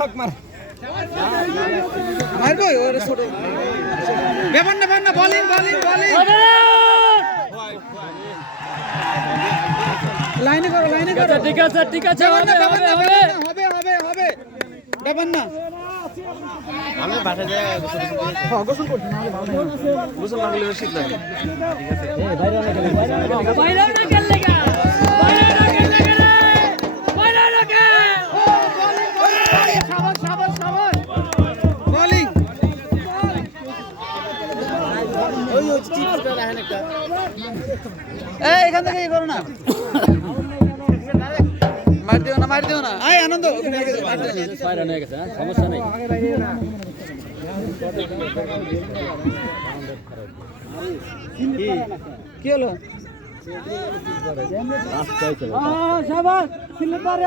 ছক মার মারবো ওরে ছোট ব্যাপার না বোলিং লাইনে করো ঠিক আছে হবে ব্যাপার না আমি বাসা যায় গোসল করছি না গোসল না করলে শীত লাগে বাইরে না খেললে গা সাবাস বোলিং ওই চিপসটা রাখেন একটা এই এখান থেকে করো না মার দিও না আয় আনন্দ বাইরে নিয়ে গেছে সমস্যা নেই কি হলো শাবাশ স্লিপার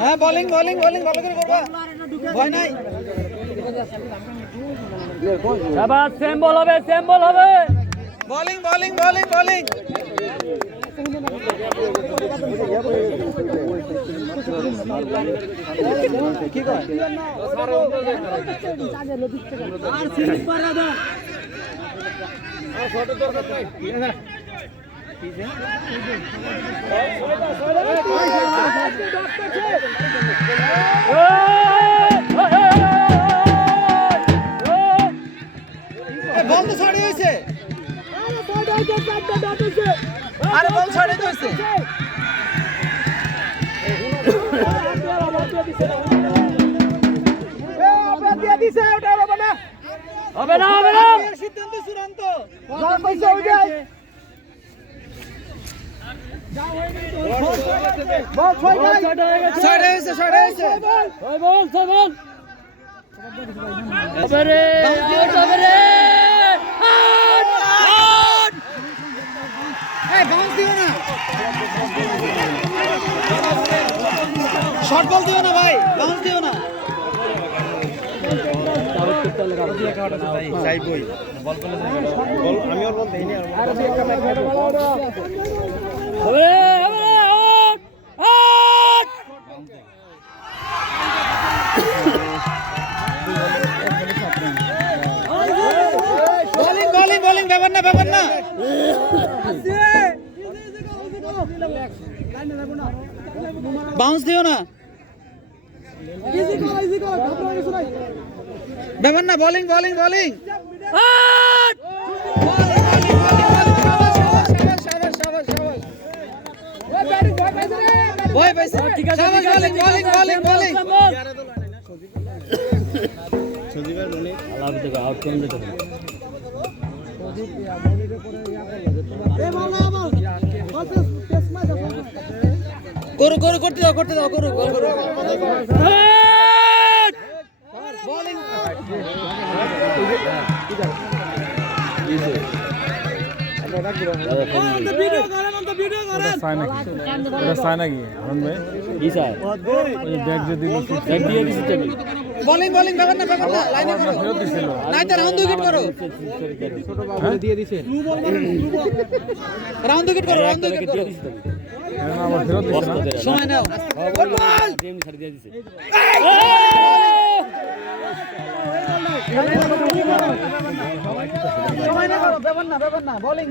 হ্যাঁ বোলিং ভালো করে করবা ভয় নাই শাবাশ সেম বল হবে বোলিং কি কয় আর স্লিপার দাও বল তো ছড়ে হয়েছে আরে বল ছড়ে তো হয়েছে হবে না সিদ্ধান্ত চূড়ান্ত ছড়ে হয়েছে বল হবে রে বাউন্স দিও না শর্ট বল দিও না ভাই বাউন্স দিও না যাইবই বল করলে বল আমি আর বল দেইনি আর হবে বোলিং ব্যাপার না বাউন্স দিও না ব্যাপার না বোলিং ভয় পাইছে ঠিক আছে বোলিং সজীবের মনে আল্লাহ থেকে আউট করে দিতে হবে করতে দাও করো বোলিং বোলিং ব্যাপার না লাইনে করো নাই তো রাউন্ড উইকেট করো রাউন্ড উইকেট করো সময় নাও সময় না করো ব্যাপার না বোলিং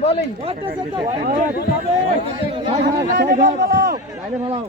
লাইনে ভালো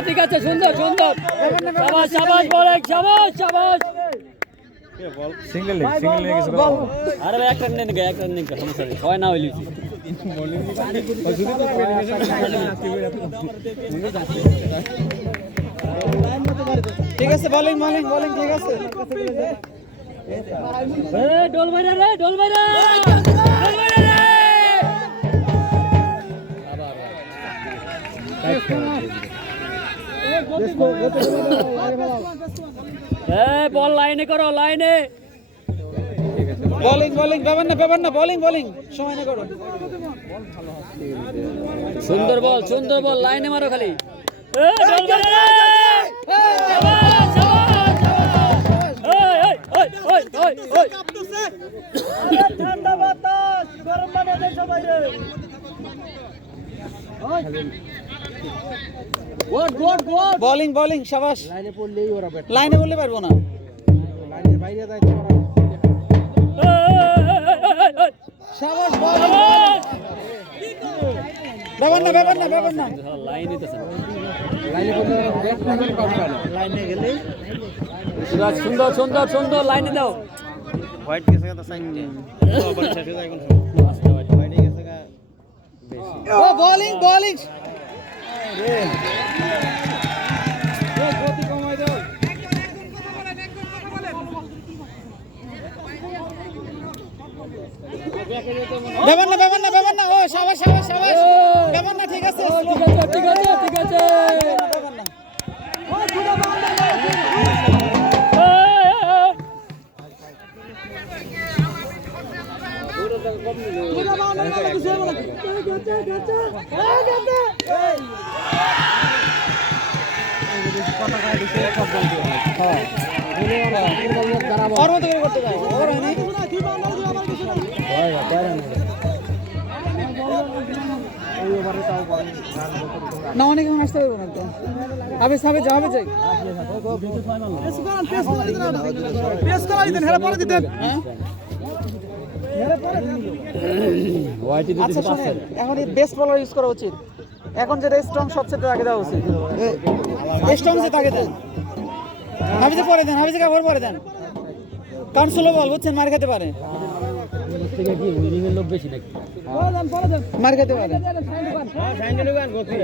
ঠিক আছে সুন্দর শাবাশ বলে শাবাশ সিঙ্গেল নিয়ে গেছে আরে এক রান নেন সমস্যা নেই হয় না হইলি ঠিক আছে, বোলিং বোলিং বোলিং ঠিক আছে। ডোল বাইরা রে, ডোল বাইরা, ডোল বাইরা রে। বল লাইনে করো, লাইনে। বোলিং বোলিং ব্যাপার না বোলিং বোলিং সময় না করো। সুন্দর বল, লাইনে মারো খালি। ডোল বাইরা রে। শাবাশ, শাবাশ, শাবাশ। ঠান্ডা বাতাস, গরম পানি দেয় সবাই রে। বোলিং বোলিং শাবাশ। লাইনে পড়লেই ওরা ব্যাট, লাইনে বললে পারবো না। লাইনের বাইরে যায় তো ওরা। শাবাশ বোলিং। ব্যাপার না। লাইনে তো লাইনে পড়লে ওরা ব্যাট না করে কাজ করে। লাইনে গেলেই সুন্দর লাইনে দাও। হোয়াইট গেছে তো সাইডে ওপরে সাইডে যায় কোন হোয়াইট গেছে বেশি। ও বোলিং বোলিং। গতি কমাই দাও। ব্যাপার না। ও শাবাশ। ব্যাপার না, ঠিক আছে। ঠিক আছে। ব্যাপার না। ওর মতো করে করতে পারো। ওর হয়নি। না অনেক এখন আসতে পারবো না তো। আবে সাবে যাবে যাই। আচ্ছা শোনেন, এখন এই বেস্ট বলার ইউজ করা উচিত। এখন যেটা স্ট্রং সবচেয়ে আগে দেওয়া উচিত। স্ট্রং যে তাকে দেন। হাফিজে পরে দেন, হাফিজে কাপড় পরে দেন। কারণ স্লো বল বুঝছেন, মার খেতে পারে। লোক বেশি নাকি? মার খেতে পারে। সাইডে ঢুকান গতি।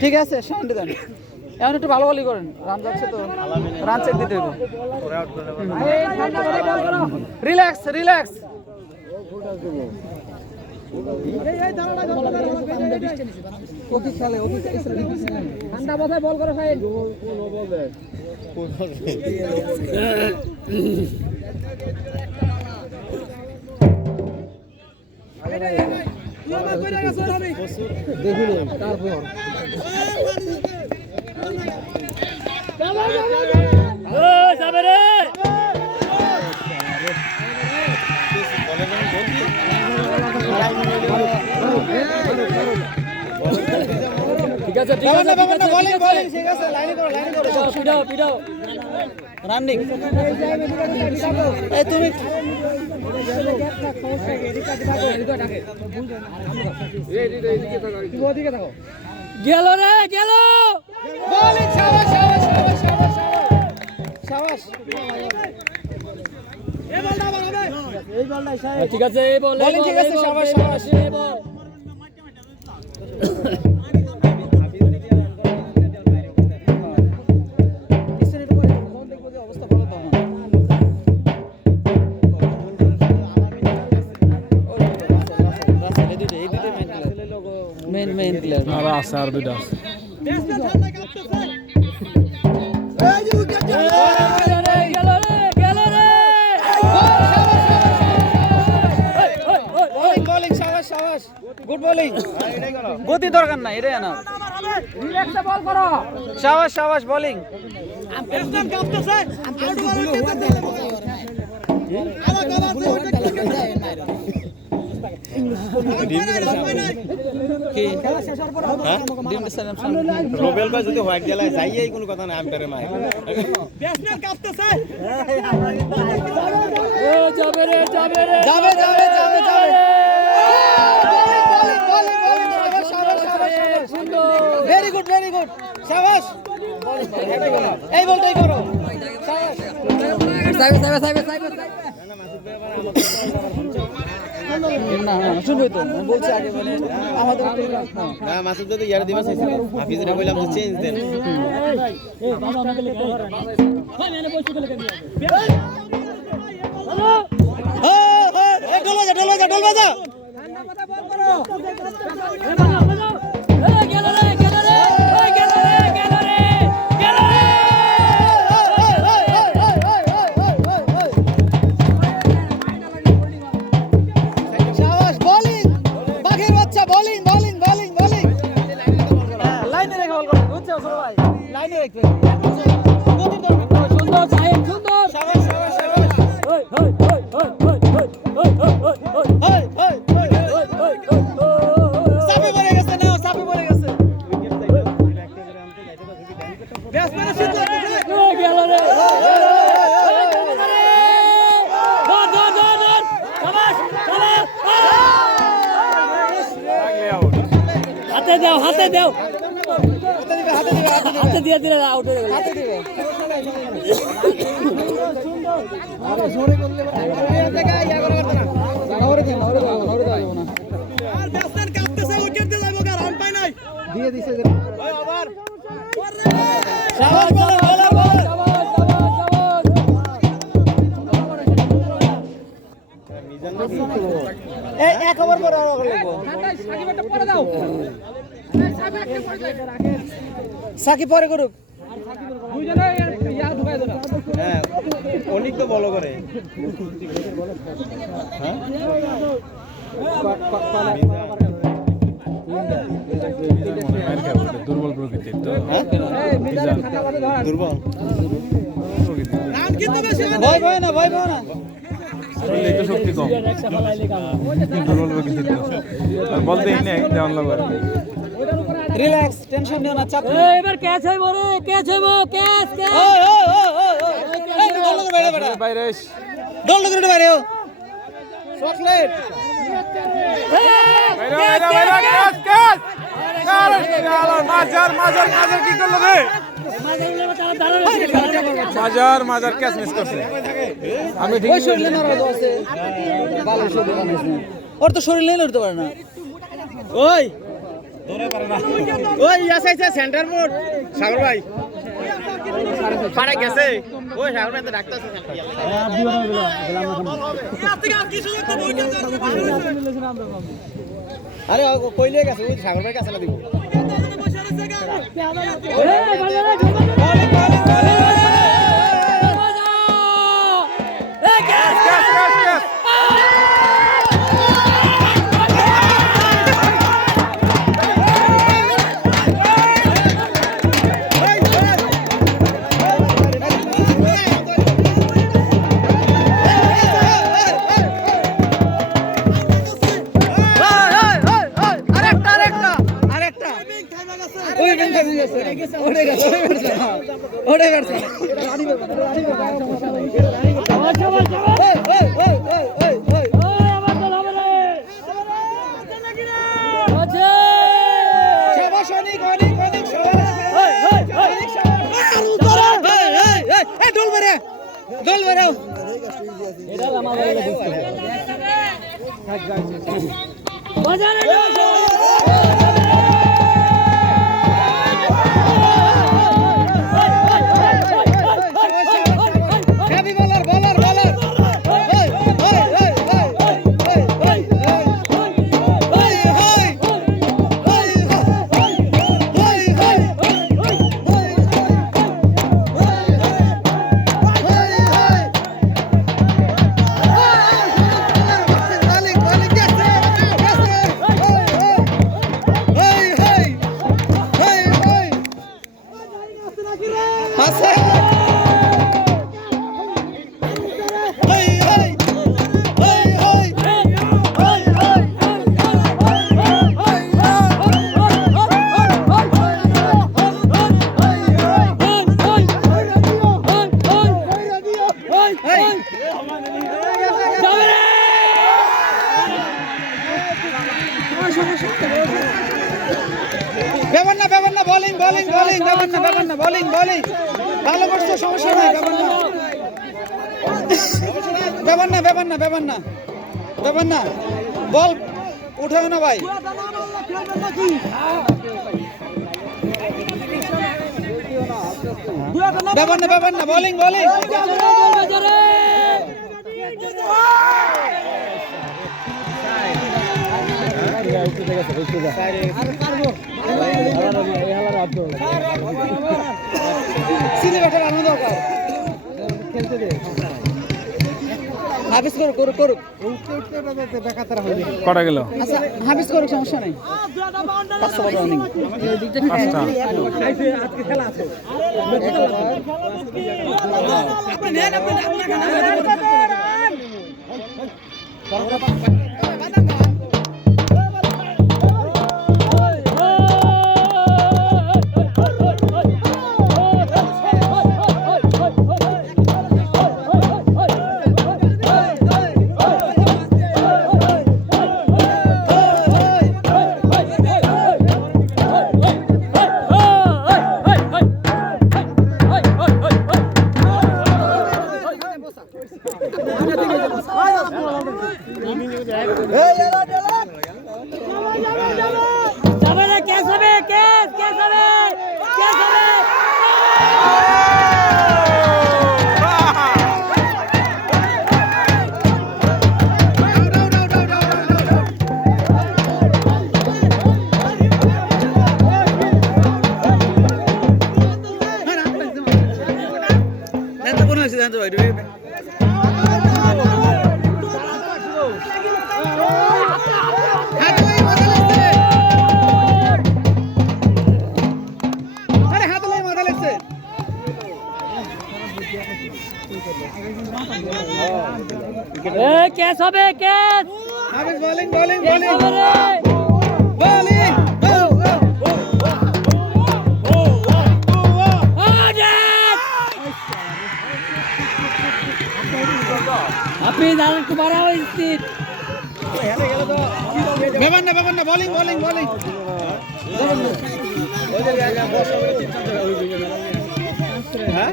ঠিক আছে, শান্তি দেন। এখন একটু ভালো বলি করেন, রান যাচ্ছে তো, রান চেক দিতে হবে। ওরে আউট করে দেব। রিল্যাক্স। ঠান্ডা মাথায় বল করো সাইড। দেখিলেন তারপর যাবে রে। ঠিক আছে। পিটাও। রানিং এই তুমি গেল রে, গেল। বোলিং শাবাশ। ঠিক আছে, এই বল, Bowling ঠিক আছে, শাবাশ। এই বল। অবস্থা ভালো তো মেইন প্লেয়ার আর আছে, আর দুইটা আছে। বোলিং শাবাশ। Good bowling. গতি দরকার নাই, এটাই না। রিল্যাক্সে বল করো। শাবাশ বোলিং। রোবেল ভাই যদি হোয়াইট গেলায় যাইই কোনো কথা না, আম্পায়ারে মার ব্যাটসম্যান কাঁপতেছে। ও যাবে রে। যাবে ভেরি গুড শাবাশ। এই বলটাই করো। শাবাশ। না শুনবে তো বলছে আগে মানে আমাদের না মাসুদ যদি ইয়ার দিবা চাইছে হাফিজরে কইলাম তো চেঞ্জ দেন ঢোল বাজা সাবাস বোলিং বাঘের বাচ্চা বোলিং লাইনে রেখে বল করো বুঝছো সবাই লাইনে রেখে সুন্দর সাহেব সুন্দর শাবাশ শাবাশ শাবাশ চাপে পড়ে গেছে না চাপে পড়ে গেছে ব্যাটসম্যানের শট লাগছে গেল রে হাতে দাও হাতে দিবে হাতে দিয়ে দিলে আউট হয়ে গেল হাতে দিবে দিয়ে দিছে শাবাশ বলার এই এক ওভার পরে আর লাগবো সাকি পরে করুক হ্যাঁ অনেক তো বলো করে হ্যাঁ দুর্বল প্রকৃতির তো দুর্বল ভয় না শরীরে তো শক্তি কম দুর্বল প্রকৃতির তো আর বলতেই নেই দেওয়ান লাগবে রিল্যাক্স টেনশন নিও না চাপ এবার ক্যাচ হইব রে ক্যাচ হইব ক্যাচ ক্যাচ এই দল করে বাইরে বেটা বাইরে দল করে বাইরে ও চকলেট মাজার কি করলো রে মাজার ক্যাচ মিস করছে আমি ঠিক ওই শরীরে নারাজ আছে ভালো শরীরে নারাজ ওর তো শরীর নেই লড়তে পারে না ওই ধরে পারে না ওই ইয়াসাইছে সেন্টার বোর্ড সাগর ভাই পাড়া গেছে ওই সাগর ভাই তো ডাক্তার আছে আরে কইলে গেছে ওই সাগর ভাই কাছে না দিব ব্যাপার না বোলিং ভালো করছো সমস্যা নাই ব্যাপার না বল উঠাও না ভাই। ব্যাপার না বোলিং সিলে ব্যাটার আনন্দ দরকার। হাফিজ করুক কটা গেল? আচ্ছা হাফিজ করুক, সমস্যা নাই। 500 বল রানিং। পাঁচটা। ক্যাচ হবে, ক্যাচ বোলিং হবে রে। আপনি জানেন তো বাড়াও স্পিড। ব্যাপার না বোলিং হ্যাঁ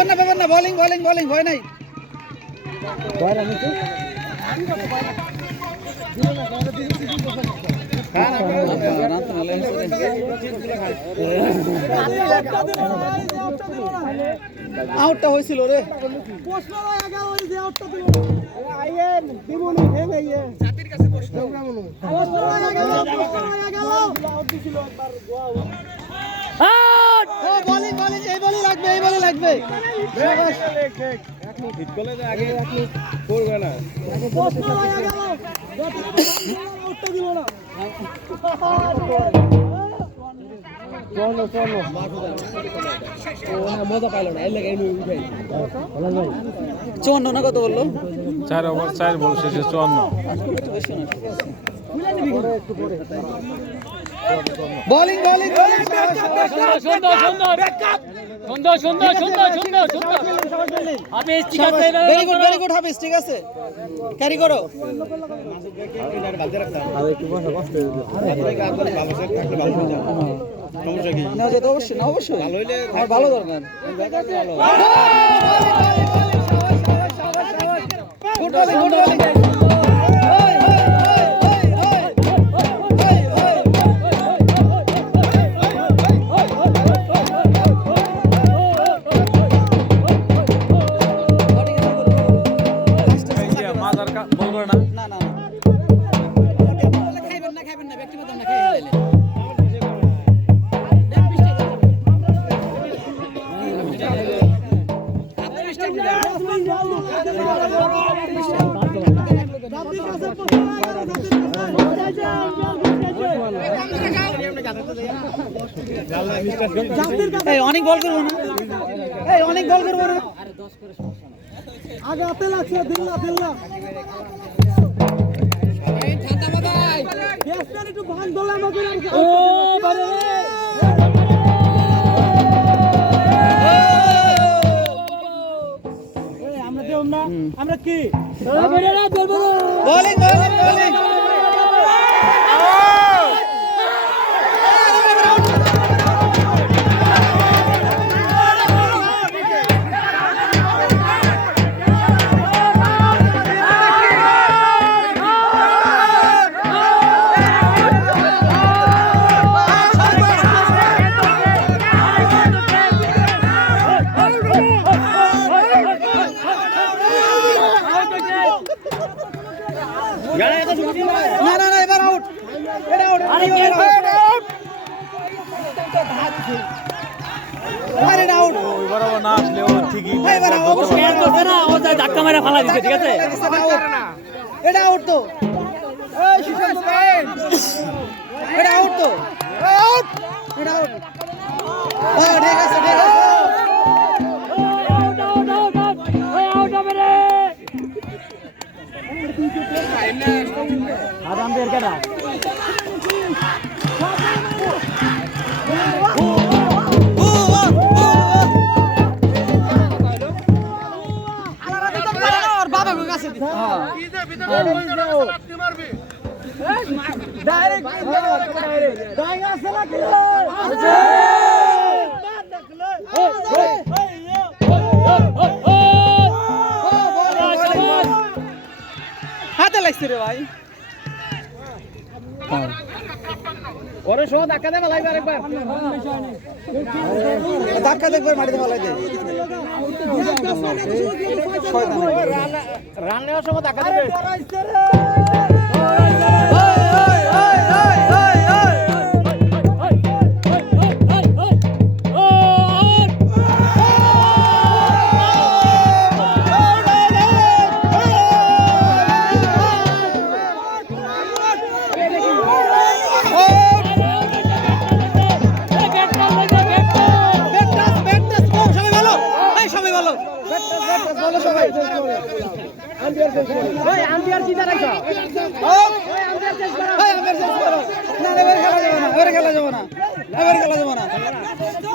ব্যাপার না বোলিং ভয় নাই। আউটটা হয়েছিল রে। বোলিং এই বলই লাগবে। মজা পাইল না, চুয়ান্ন না কত বললো? 4 ওভার 4 বল শেষে 54। বোলিং সুন্দর। হাফিজ ঠিক আছে, ভেরি গুড হাফিজ, ঠিক আছে, ক্যারি করো। না যেতে অবশ্যই আমার ভালো দরকার। গুড বোলিং মাজার বলবো না। না খাইবেন না ব্যক্তিগত না খাই হেলাইলে। অনেক বল করবো না, আগে হাতে লাগছে, দিল না একটু ভাগ দোলা আমরা দেব না, আমরা কি বোলিং আরে এটা আউট ওই বরাবর না আসলে ও ঠিকই এবার অবশ্যই ক্যাচ করছে না, ও যায় ধাক্কা মেরে ফালা দিচ্ছে, ঠিক আছে? এটা আউট তো এই সুশান্ত ভাই এটা আউট তো আউট এটা আউট হ্যাঁ ঠিক আছে ঠিক আছে আউট হবে রে। আদাম বের কেডা? আর বাবা কো কাছে দিছে ডাইরেক্ট ডাইরেক্ট আছে নাকি হাতে লাগছে রে ভাই ওরে শো ধাক্কা দে ভাই আরেকবার ধাক্কা দেখবার মাটিতে ফলাই দে রান নেওয়ার সময় ধাক্কা দেবে আম্পিয়ার জিতা রাখো খেলা যাবো না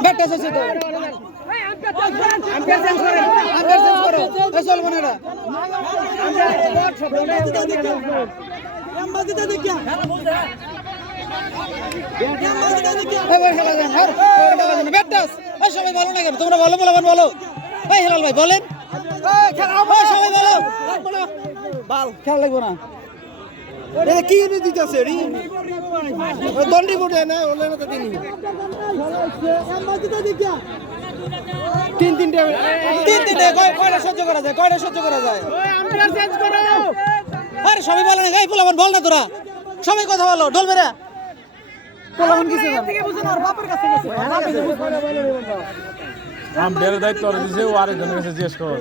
ব্যাটটা শেষ তো আম্পিয়ার চেঞ্জ করে চলবো না এবার খেলা যান ব্যাটটাস সবাই ভালো না কেন তোমরা বলো বলো এই হেলাল ভাই বলেন সবাই বলো বাল খেলা লাগবো না এটা কি ইউনিট দিতেছে রি দন্ডি বোর্ডে না অনলাইনে তো দিনি তিনটে কয়টা সহ্য করা যায় ওই আম্পিয়ার চেঞ্জ করো আরে সবাই বলে না গাই পোলাবন বল না তোরা সবাই কথা বলো ঢোল বেরা পোলাবন কিছু না আম্পায়ারের দায়িত্ব ওরা দিছে ও আরেকজনের কাছে জিজ্ঞেস করো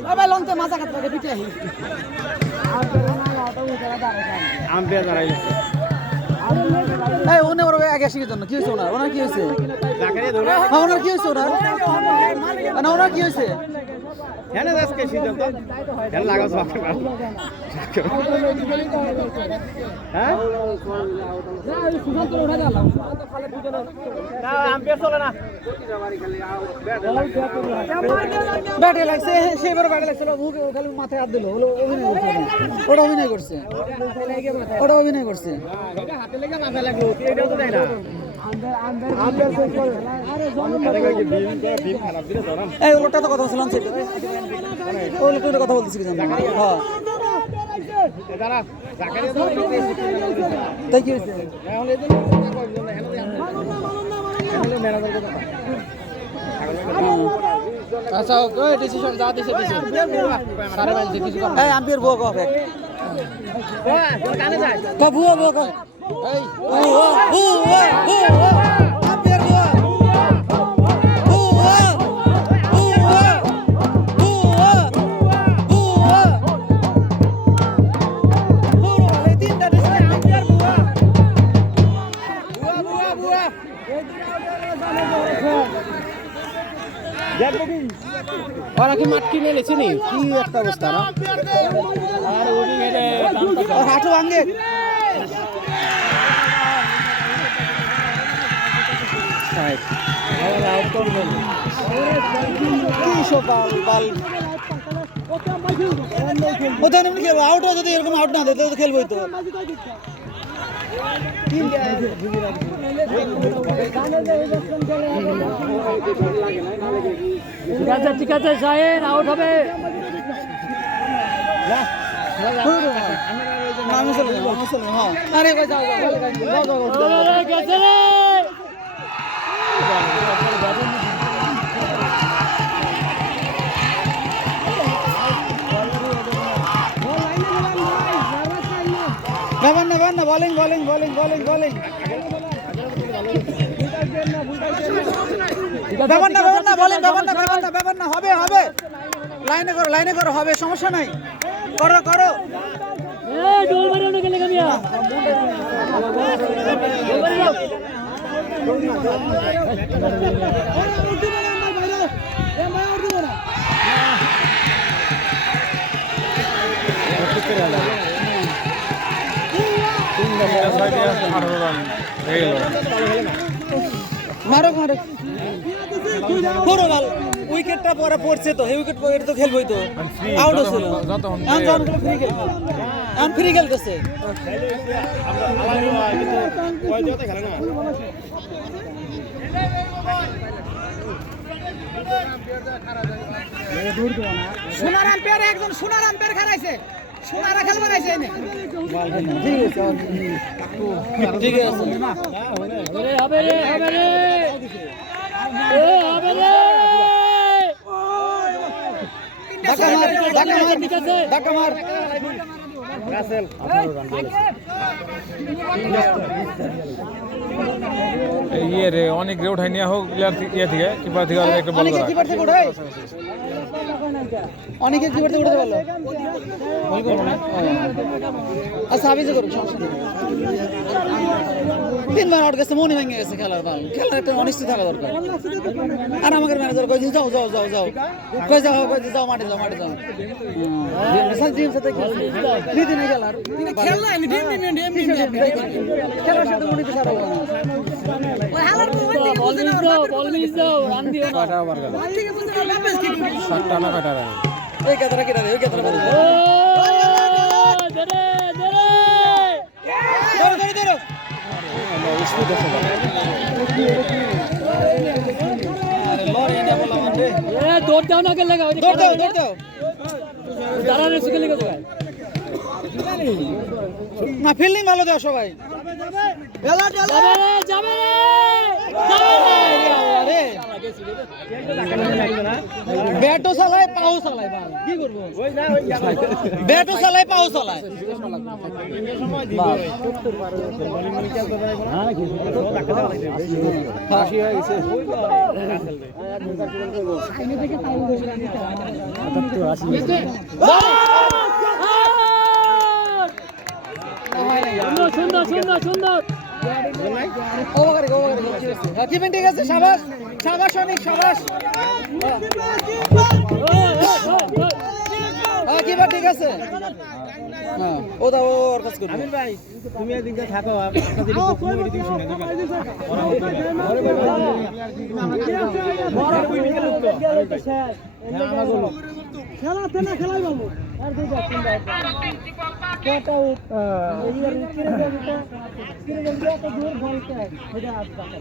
আম্পিয়ার দাঁড়াই এই ওনে ওর আগে আসি জন্য কি হইছে ওনার কি হইছে জাকারিয়া ধরে হ্যাঁ ওনার কি হইছে ওনার কি হইছে হ্যাঁ আজকে সিদ্ধান্ত হ্যাঁ লাগাও সব হ্যাঁ না আম্পিয়ার চলে না ব্যাটে লাগছে সেইবার ব্যাটে লাগছিল খালি মাথায় হাত দিল হলো অভিনয় করছে হাতে লেগে মাথা লাগলো এটাও তো দেয় না এই লোকটা তো কথা বলছিলাম ওই লোকটার কথা বলতেছি কি জানো হ্যাঁ দাঁড়া জাকারিয়া ধরে তাই কি হয়েছে এখন এই জন্য আচ্ছা ওই ডিসিশন যা দিছে সারা বাইরে কিছু কর এই আম্পিয়ার বুয়া কো এক কানে যায় কো বুয়া কো এই বুয়া আম্পিয়ার বুয়া ওরা কি মাঠ কিনে লেছে নি কি একটা অবস্থা না আর ওই মেরে হাঁটু ভাঙে কি সব বাল ওদের এমনি খেলবো আউট যদি এরকম আউট না দিত তো খেলবোই তো ঠিক আছে শাহিন আউট হবে। আমি চলে যাবো হ্যাঁ আরে ভাই যাও গেছে রে না bowling ব্যাপার না বলেন, ব্যাপার না, হবে লাইনে করো হবে, সমস্যা নাই, করো ডোল মারো না গেলে কামিয়া মারো পুরো ভালো উইকেটটা পরে পড়ছে তো, এই উইকেট পরে তো খেলবই তো, আউট হচ্ছে ফ্রি খেলতেছে। সোনার আম্পায়ার একজন সোনার আম্পায়ার খারাইছে, সোনারা খেল বানাইছে এনে। ঠিক আছে হবে রে ধাক্কা মার ইয়ে রে অনেক রে উঠাই নিয়ে হোক ইয়ে থেকে কিপার থেকে একটা বল করা অনেকে কিপার থেকে উঠাতে পারলো, আচ্ছা হাফিজে করুক, সমস্যা নেই। 3 বার আউট গেছে, মনে ভেঙে গেছে খেলার বল, খেলার একটা অনিশ্চিত থাকা দরকার। আর আমাদের ম্যানেজার কই যাও কই যাও মাঠে যাও টিম সাথে দিদি নাই খেলার খেলা আমি খেলার সাথে মনে তো সারা ওই হালার বল মিস দাও রান দিও না কাটা ওভার গেল 7টা না কাটা রান এই কাতরা কি রে, ওই কাতরা বল ধরো স্পিড আছে আরে লরি না বলা মানে দৌড় দাও না কে লাগা দৌড় দাও দাঁড়ানোর সুযোগ লেগে যায় না, ফিল্ডিং ভালো দাও সবাই, যাবে রে ব্যাটও চালায় পাও চালায়, বাল কি করবো, ব্যাটও চালায় পাও চালায়, ফাঁসি হয়ে গেছে। সুন্দর কিপিং ঠিক আছে, সাবাস অনেক সাবাস, কিপার ঠিক আছে, ওর কাজ করবে। আমির ভাই তুমি এদিকে থাকো, খেলাতে না খেলাই বাবু আর দুইটা তিনটা কত এইবার কিরে দূর বলতে এটা আজ বাকি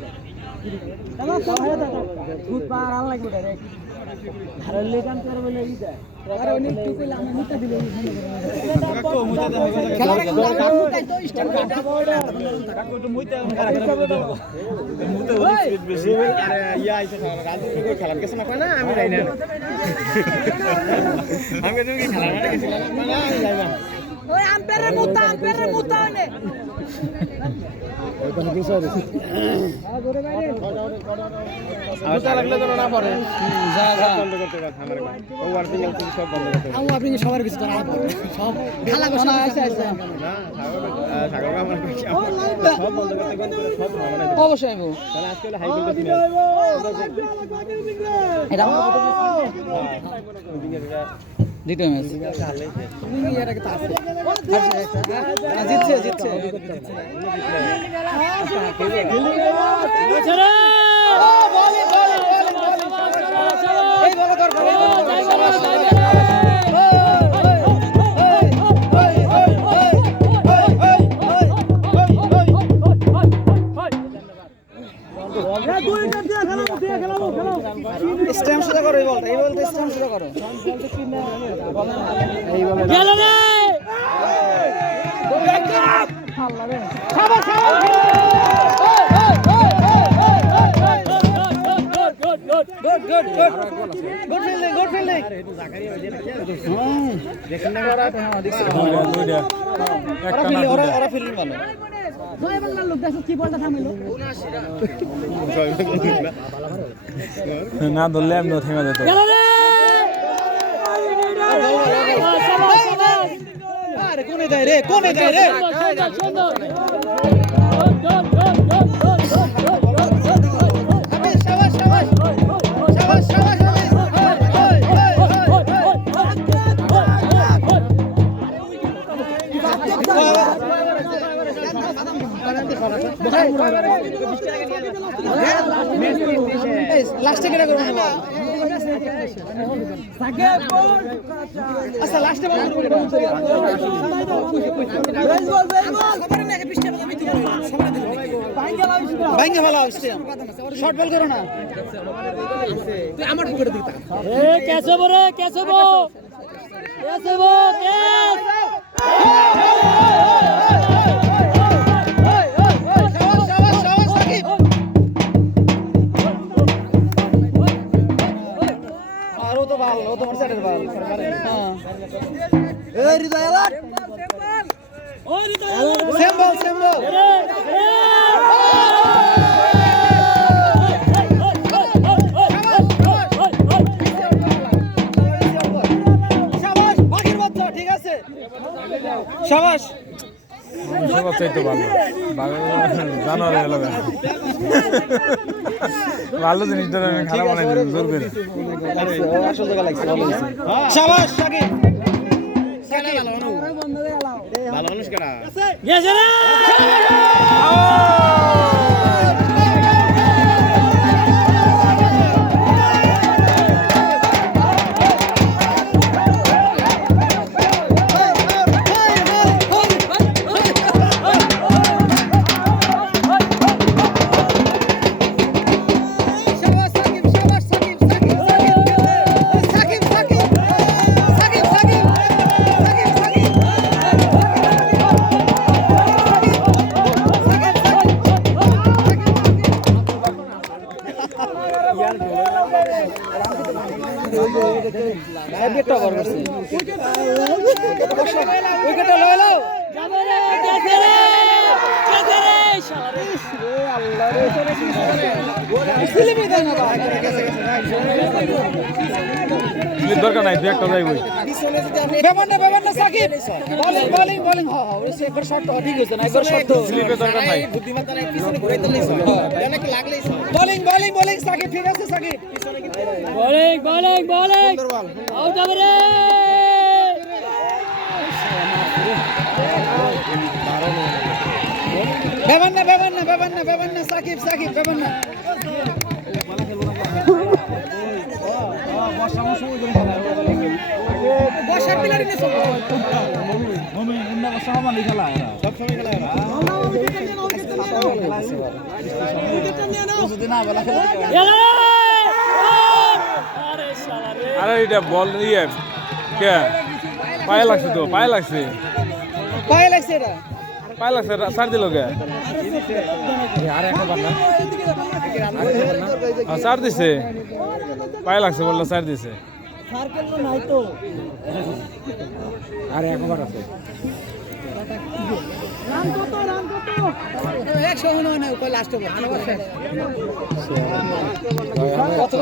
খেলা তো হয়ে থাকে খুব পার আল লাগবে রে আর লেগান করে বলে এইটা আরে উনি একটু কইলে আমি মুতা দিলে কাকু মুতা দে খেলা মুতা তো স্টার্ট করে কাকু তো মুতা মুতা ওই স্পিড বেশি আরে ইয়া আইছে রাজু কি খেলা গেছে না কয় না আমি যাই না আমি তুমি কি খেলা মাঠে গেছিলাম না যাই না ওই আম্পায়ারের মুতা নে ওইখানে কি সরে ধরে বাইরে মুতা লাগলে তো না পড়ে যা বন্ধ করতে কথা আমার ভাই ও ওয়ার্কিং এল সব বন্ধ করতে আমি আপনি সবার কিছু জানা সব খেলা গোসা আছে না সাগর আমার সব বন্ধ করতে সব মানে অবশ্যই আইবো তাহলে আজকে হাই বল দিন এটা দ্বিতীয় ম্যাচ জিতছে স্ট্যাম্প সোজা করো, এই বলটা স্ট্যাম্প সোজা করো, এই বলে গেল রে good good good good good fielding good fielding দুইটা ওরা ফিল্ডিং ভালো না ধরলে এমনি থেমে যেত গেল রে আরে কোনে যায় রে কোনে যায় রে সুন্দর হাফিজ শাবাশ শাবাশ শাবাশ শাবাশ লাস্টে কেটে করবো না আচ্ছা লাস্টে ভাঙ্গে ফেলা হচ্ছে শর্ট বল করো না আমার পুকুরে দিতা कैसे बो रे कैसे बो कैस আর ও তো ভালো ও তোমার সাইডের ভালো হ্যাঁ এই হৃদয় আলাট সেম বল শাবাশ বাকির বাচ্চা ঠিক আছে শাবাশ সব চাইতে ভালো জানোয়ার হয়ে যাবে ভালো জিনিসটা আমি খারাপ বানাই দিই জোর করে শাবাশ সাকিব ভালো মানুষ কারা कैसे रे উইকেটটা লয় লাও जाबे रे कैसे रे शाला रे সিলিমি দেয় না ভাই স্লিপ দরকার নাই তুই একটা যাইবই ব্যাপার না সাকিব বোলিং হ ওই একবার শট ঠিক হইছে না একবার শট তো স্লিপের দরকার নাই বোলিং সাকিব ঠিক আছে সাকিব बॉलिंग आउट जाबे रे ব্যাপার না সাকিব ব্যাপার না বর্ষার প্লেয়ারই নেছো মমি উন্না বর্ষা মানে খেলা এরা সব সময় খেলা এরা যদি না বলা খেলা अरे शाला रे আরে এটা বল ইয়ে কে পায়ে লাগছে পায়ে লাগছে এটা সার দিল কে সার দিছে পায়ে লাগছে বললো সার দিছে সার্কেল নাই তো আরে একবার আছে রান কত 100 হলো না কই লাস্ট ওভার কত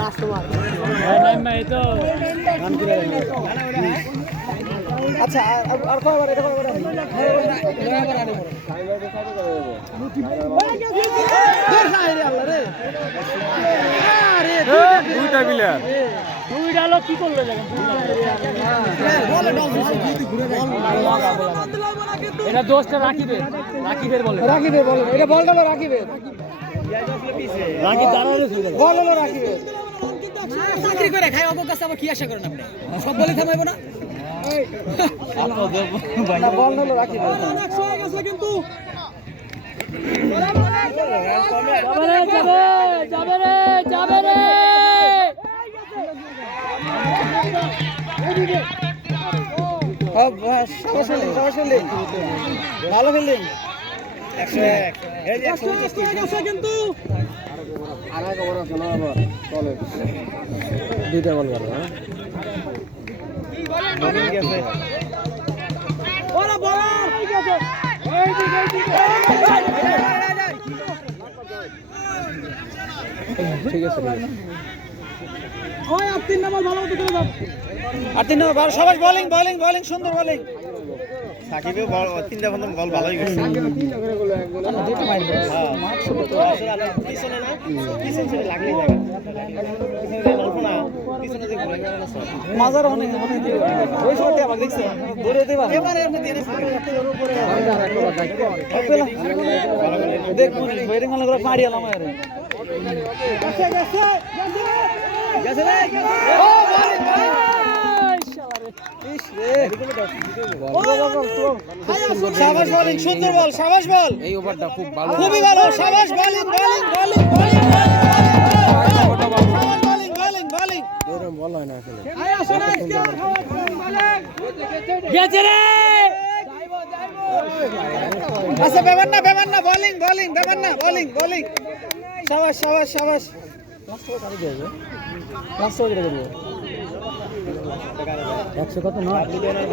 লাস্ট ওভার नहीं मैं तो আচ্ছা আর কয়বার এটা কয়বার আরে দুইটা প্লেয়ার তুই ডালো কি করলে দেখেন এটা দোষটা রাকিবের বলে এটা বলটা হলো রাকিবের রাকিব দাঁড়ালে বল হলো রাকিবের চাকরি করে খাই অবক কাছে আবার কি আশা করেন আপনি সব বলে থামাইবো না বল হলো রাকিবের যাবে রে সাবাস ফিল্ডিং ভালো ফিল্ডিং। 101 এই যে 129 কিন্তু দুইটা বল গেল হ্যাঁ বলিং গেছে ঠিক আছে আর 3 নম্বর সবাই বোলিং বোলিং বোলিং সুন্দর বোলিং। সাকিবেও বল তিনটা বল ভালোই গেছে মাজার অনেক ওই সময় আবার দেখছে দৌড়ে দেবা দেখ বাইরে গেল করে মারি আলাম আরে গেছে রে ও শাবাশ বোলিং সুন্দর বল শাবাশ বল এই ওভারটা খুব ভালো খুবই ভালো শাবাশ bowling bowling bowling bowling bowling bowling এরকম বল হয় না আসলে গেছে রে আচ্ছা ব্যাপার না বোলিং বোলিং ব্যাপার না বোলিং বোলিং শাবাশ শাবাশ শাবাশ লাস্ট করে দেব 100 কত নয় 102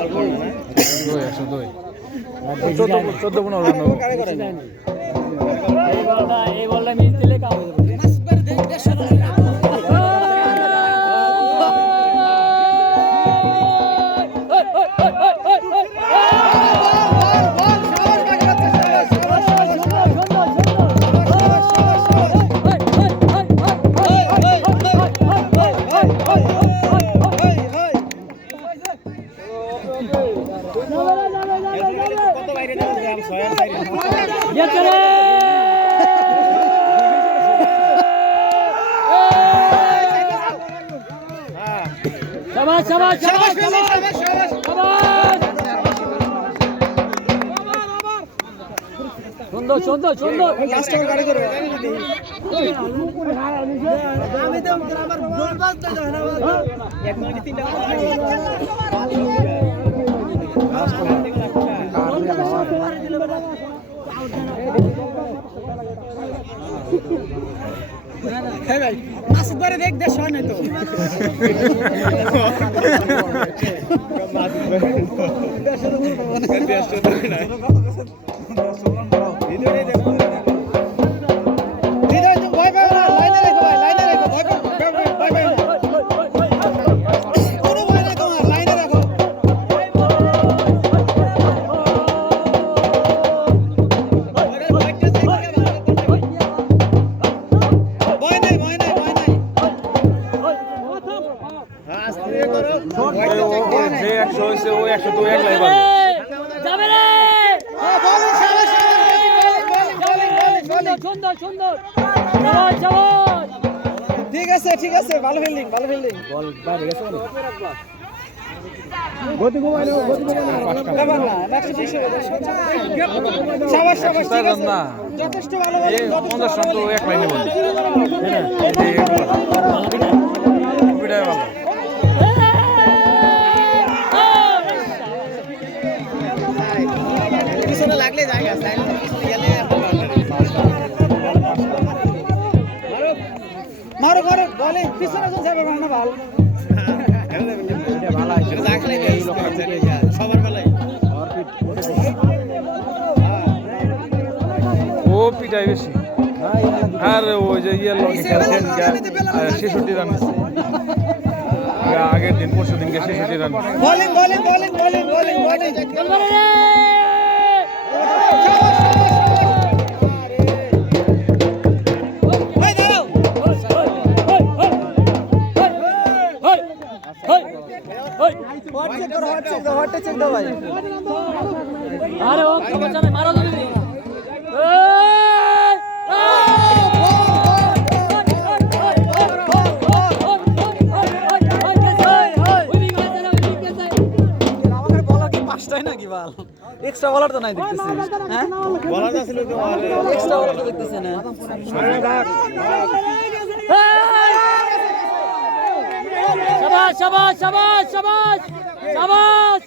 14-15 রান হবে। এই বলটা মিস দিলে কাম হয়ে যাবে। কত বাইরে যাবে গ্রাম 6 আর 4 গেছে রে শাবাশ শাবাশ শাবাশ শাবাশ শাবাশ সুন্দর সুন্দর সুন্দর লাস্ট ওভার গাড়ি করো আমি তো আমার গোল বাস তো না এক মিনিটে তিনটা হ্যাঁ ভাই মাসুদ বারে দেখ দেশ হয় না তো হৃদয় তুমি ভয় পাও না লাইনে রেখো ভাই লাইনে রেখো ভয় পাও না কোনো ভয় নেই তোমার লাইনে রাখো ভয় নাই ভয় নাই ভয় নাই আস্তে করো যে 100 হয়েছে ওই 100 তো এক লাইভ আছে। যাবে রে বোলিং শাবাশ বোলিং সুন্দর সুন্দর শাবাশ শাবাশ ঠিক আছে ভালো ফিল্ডিং বল বাইরে গেছে ব্যাপার না 120 শাবাশ শাবাশ ঠিক আছে না যথেষ্ট ভালো এই বোলিং 50 রান তো এক লাইনে বল বিদায় ভালো পিছনে লাগলে জায়গা সাইড পিছনে গেলে মারো মারো বোলিং পিছনে যখন যাবে না ভালো এটা ভালো আছে এটা জায়গা লাগে এই লোক সবার বেলায় ও পিটাই বেশি আর ওই যে ইয়ের লগে খেলছেন 66 রান আগের দিন পরশু দিনকে 66 রান বোলিং চলবে রে ভাই দাঁড়াও হোয়াট চেক দাও ভাই আরে ও সমস্যা নাই মারো তুমি আমাদের বলার কি পাঁচটাই নাকি বল এক্সট্রা বলার তো নাই দেখতেছি হ্যাঁ বলার ছিল তো এক্সট্রা বলার তো দেখতেছি না শাবাশ শাবাশ শাবাশ শাবাশ শাবাশ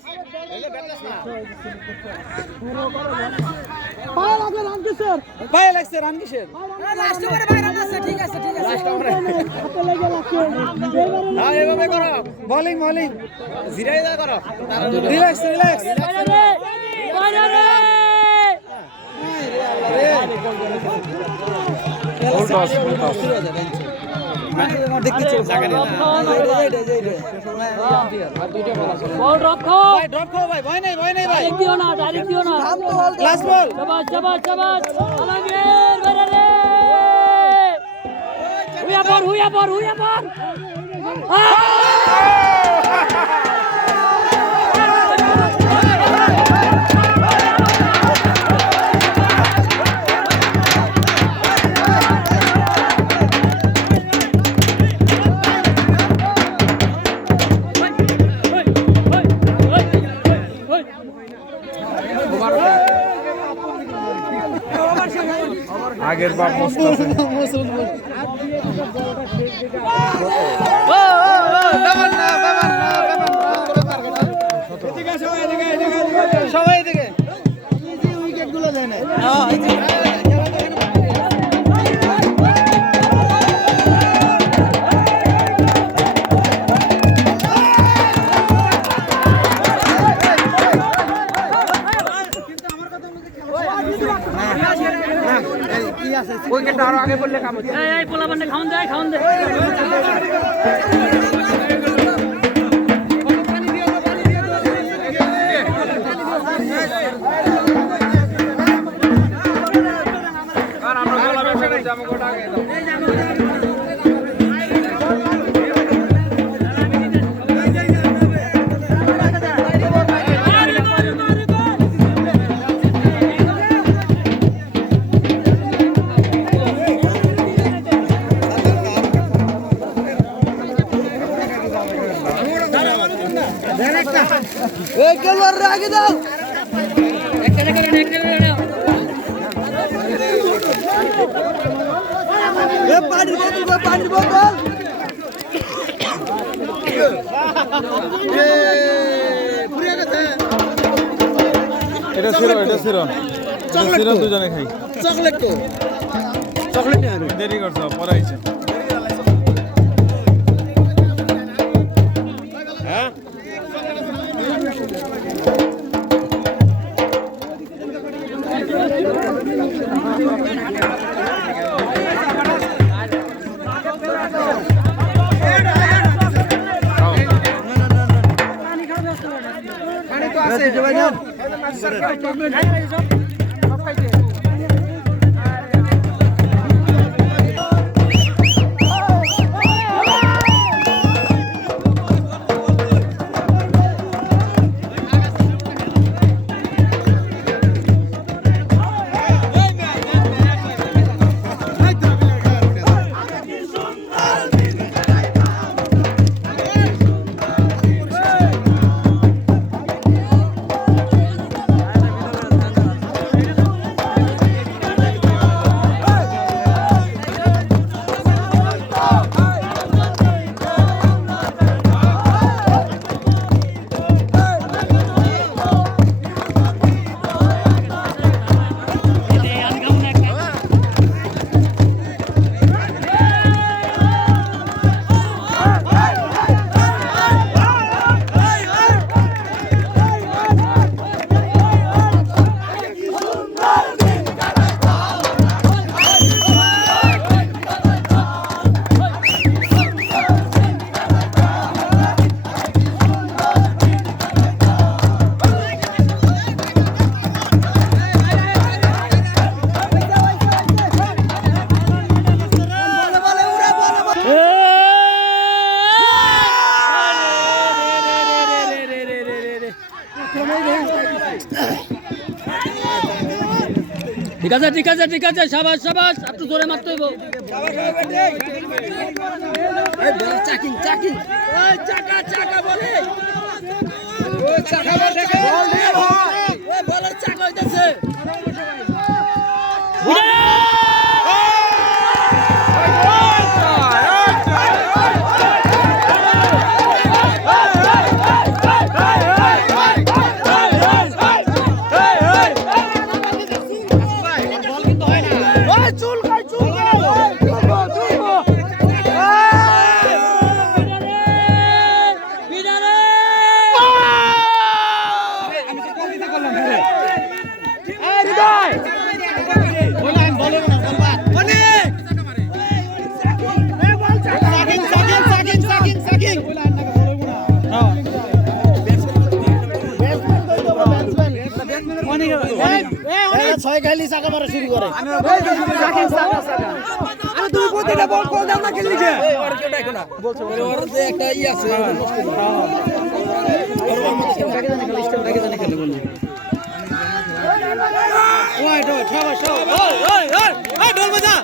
পায়ে লাগছে রান কিসের? Bowling bowling relax relax. Full toss full toss দেখতে বল ড্রপ খাও, ভাই ড্রপ খাও ভাই, ভয় নেই ভয় নেই ভাই। ডাইরেক্ট দিও না, ডাইরেক্ট দিও না। লাস্ট বল। শাবাশ শাবাশ শাবাশ, আলমগীর বেরে রে, হুইয়া পর আগের বাপ মস্ত আছে সবাই এদিকে উইকেট গুলো দেয় না। উইকেটটা আরো আগে পড়লে কাম হচ্ছে। এই পোলা বান্ডে খাওন দে এই খেলোয়াড় আগে দাও। একটা করে নাও। এ পানির বোতল গো, পানির বোতল। পুড়ে গেছে। এটা ছিল দুজনে খাই চকলেট তো চকলেট নিয়ে আনো। দেরি করছ পরে আইছে পানি তো আছে ভাইজান। ঠিক আছে শাবাশ শাবাশ, একটু জোরে মারতে হইব। চাকিং চাকিং চাকা চাকা বলে ও চাকা বলে ও বলার চাকা হইতাছে। খালি চাকা মারা শুরু করে রাখেন চাকা চাকা আমি তুমি প্রতিটা বল করে দাও না খেলি যে একটা ই আছে ওই ঢোল বাজা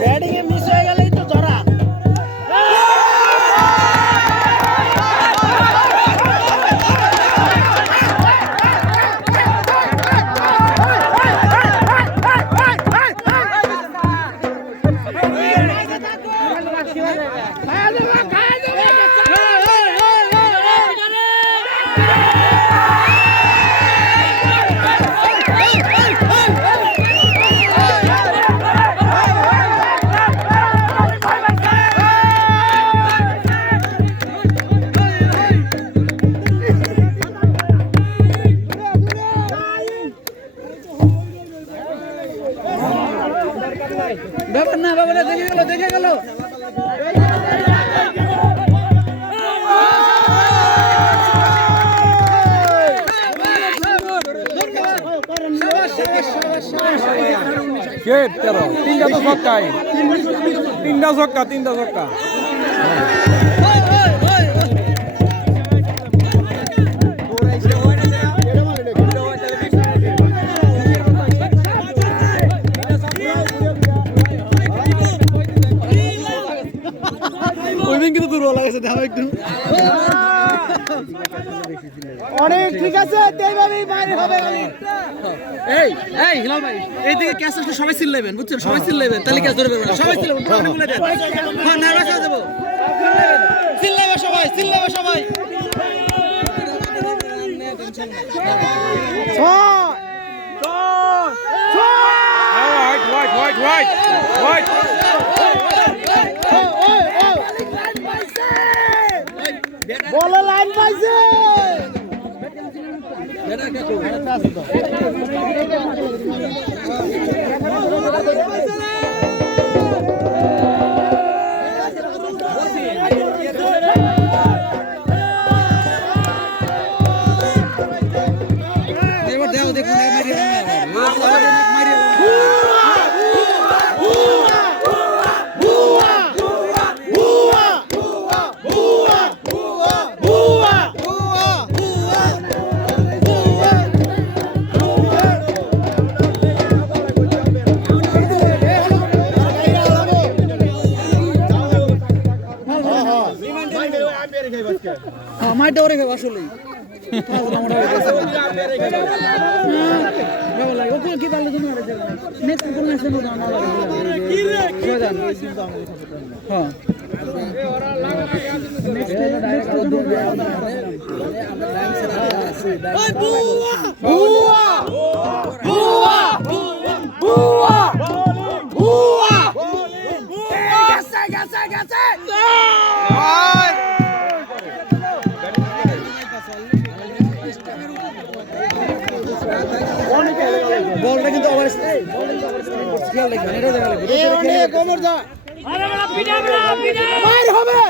ব্যাটিং এ মিস হয়ে গেলেই তো ধরা ব্যাপার না বাবা দেখে গেল কে 13 তিনটা তো ছক্কাই তিনটা ছক্কা ওইদিন কিন্তু দুর্বল লাগছে দেখো একটু অনেক ঠিক আছে এইভাবেই বাইরে হবে খালি এই হিলাল ভাই এইদিকে ক্যাচ আসলে সবাই চিল্লাবেন বুঝছেন সবাই চিল্লাবেন তাহলে ক্যাচ ধরে পারবেন সবাই চিল্লাবেন পুরো বলে দেন হ্যাঁ নার্ভাস হয়ে যাব চিল্লাবে সবাই হোয়াইট বলে লাইন পাইছে মাইটা ওরে খাবে আসলেই কি পারলে তুমি নেক্সট কোন ম্যাচে না হ্যাঁ বলটা কিন্তু ওভার খেয়াল রাখবেন এটা দেখা লাগবে এই কোমর যা আরে বড় পিটা বাইরে হবে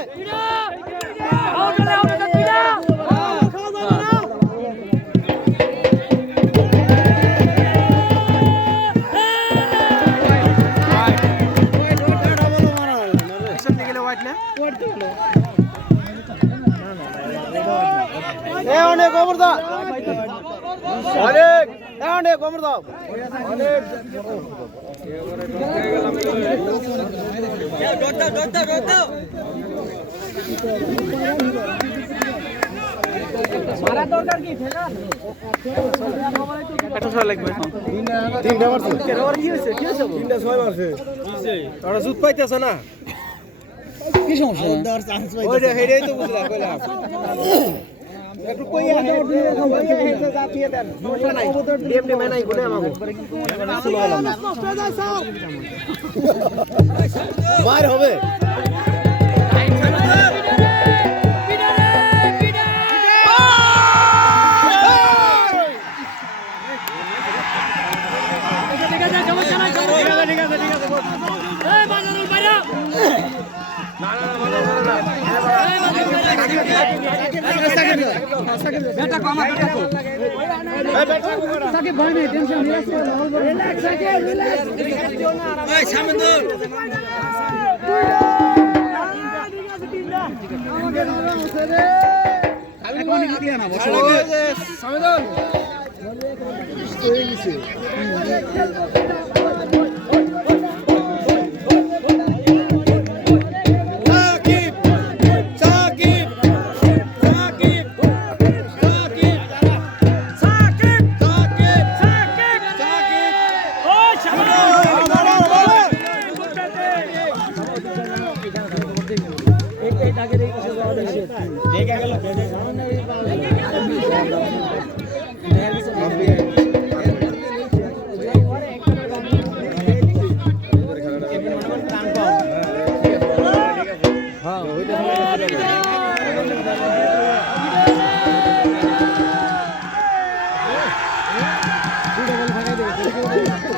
অনেক কোমর দা অনেক কোমর দাও মারা দরকার কি একটা ছয় লাগবে তিনটা মারছে কি হয়েছে তিনটা ছয় মারছে ওরা জুত পাইতেছে না কি সমস্যা ওইটা হেডেই তো বুঝলা কইলাম একটু কইয়া হেডে জাতিয়ে দেন সমস্যা নাই এমনি মেনাই গুনে আমাগো মার হবে সাকিব ভাই নেই টেনশন রিল্যাক্স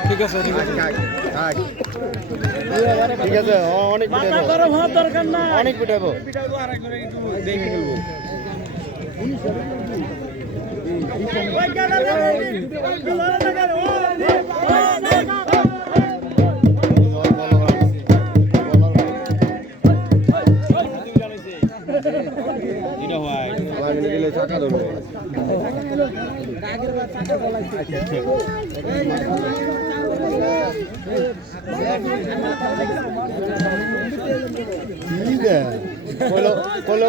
ঠিক আছে ঠিক আছে ঠিক আছে অনেক পিটাবো দরকার না অনেক পিটাবো গেলে চাকা ধরবো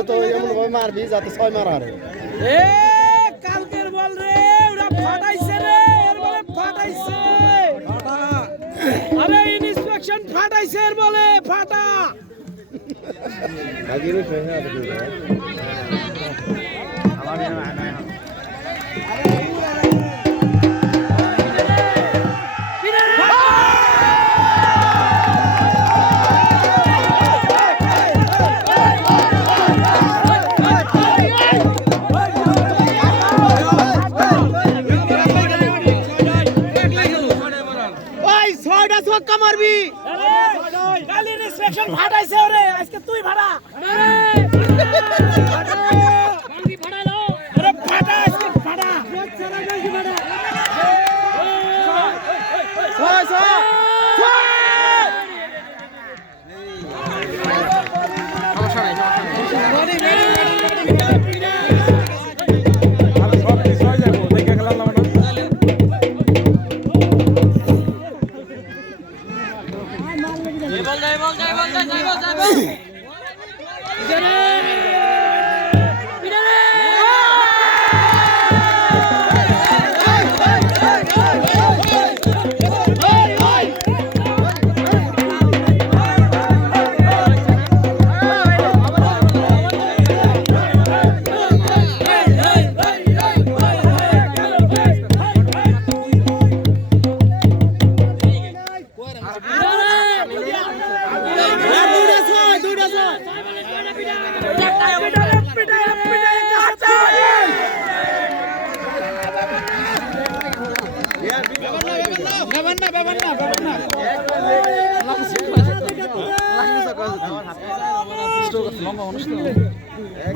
তো এমন ভাবে মারবি যাতে 6 মারা রে কালকের বল রে ওরা ফাটাইছে রে এর বলে ফাটাইছে আরে ইনস্পেকশন ফাটাইছে এর বলে ফাটা লাগিয়ে ফেলে আছে মারবি কালি ইনস্পেকশন ফাটাইছে ওরে আজকে তুই ভাড়া মারবি ফাটাইলো আরে ফাটা আজকে ফাটা ছাড়া গাইছি ফাটা ছয় ছয়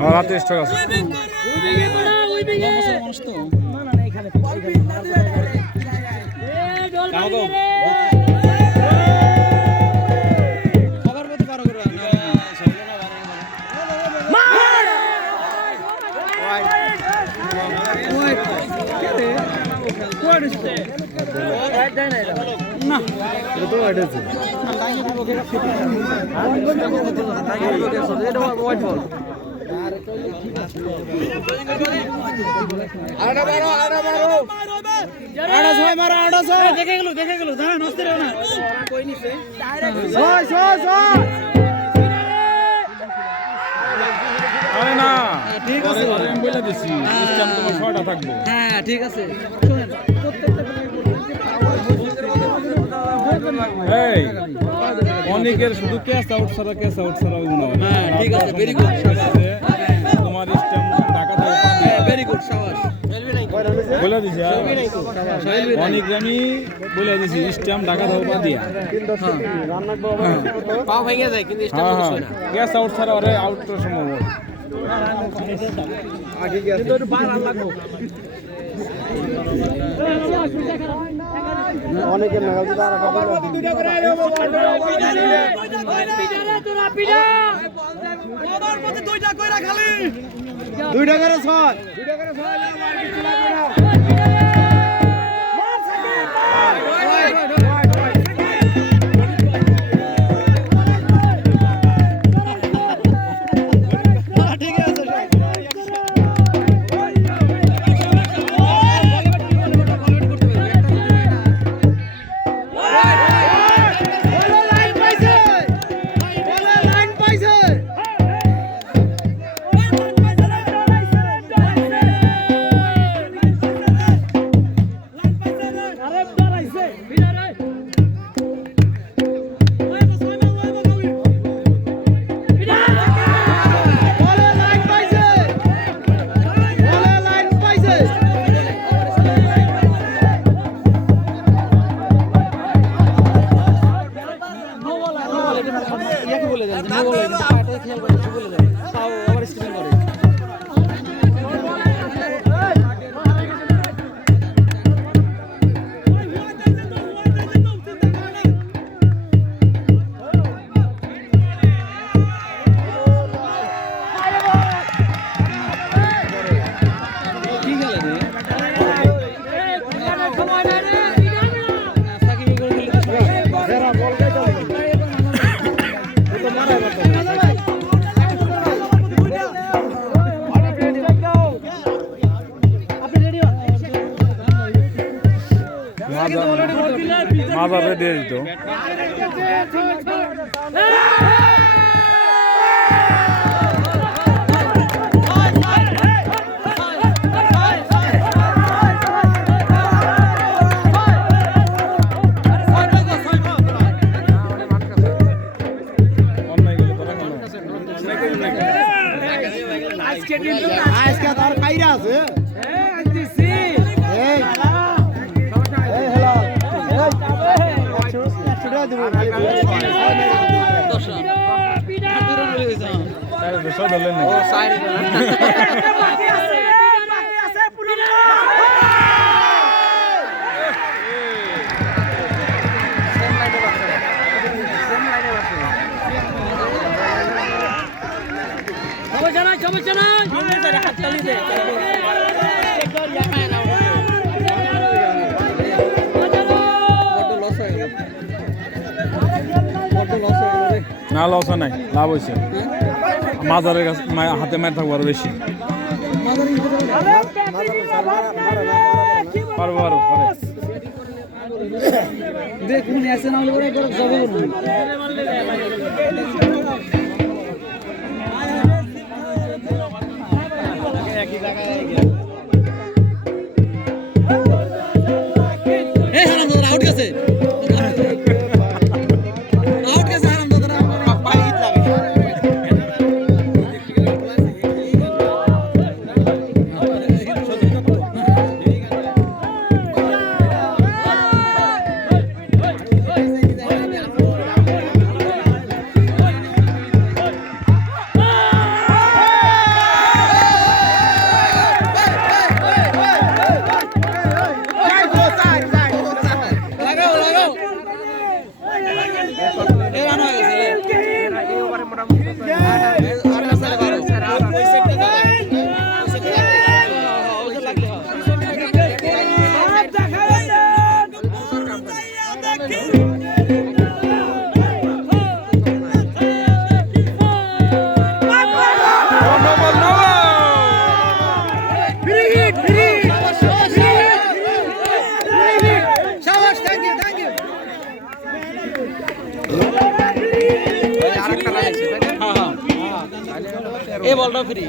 রাতে স্টক আছে দেখে গেল আরে না ঠিক আছে আমি বলে দিছি সিস্টেম তোমার 6টা থাকবে হ্যাঁ ঠিক আছে এই অনেকের শুধু ক্যাশ আউট ছাড়া মনে হয় হ্যাঁ ঠিক আছে ভেরি গুড তোমার সিস্টেম টাকা থাকে ভেরি গুড শাবাশ বলে দিছি অনেক আমি বলে দিছি সিস্টেম টাকা দাও পা দিয়া পাও ভেঙে যায় কিন্তু স্টেপ ক্যাশ আউট ছাড়া আউট তো সম্ভব অনেকের নাগাল দুইটা করে ছয় ইয়াকে বলে দেন নো বলে কিন্তু পাটা খেয়াল করে কিছু বলে দেন তাও আবার স্ক্রিন করে কি খেলে রে সাকিব গোল দিল যারা বল মাজারে দিয়ে দিত আজকে তার কাইরা আছে সমস্যা নাই হাততালি দে না লস নাই লাভ হয়েছে মাজারের কাছে হাতে মার থাকবো আরো বেশি পারবো পারবো দেখুন এসে না হলে জবে বলুন এই হারাম দাদা আউট গেছে আউট গেছে হারাম দাদা পাই হিট লাগে এই বলটা ফ্রি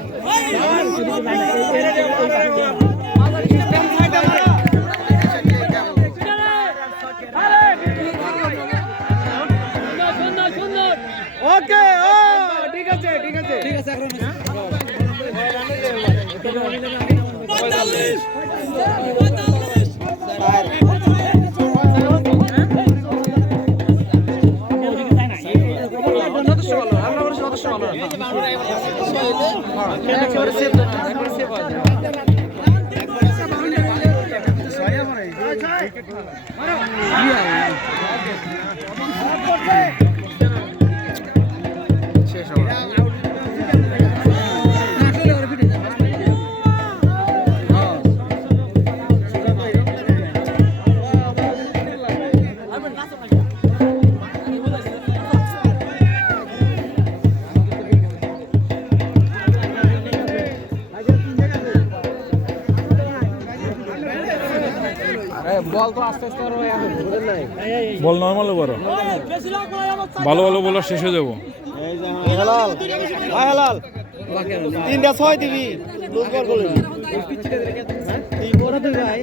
ওকে ও ঠিক আছে ঠিক আছে ঠিক আছে সদস্য ভালো আমরা সদস্য ভালো বল নর্মাল বড় ভালো ভালো বলার শেষ হয়ে যাবো। হেলাল ভাই হেলাল 3টা 6 দিবি লুজ বল বলে ওরা দিবি ভাই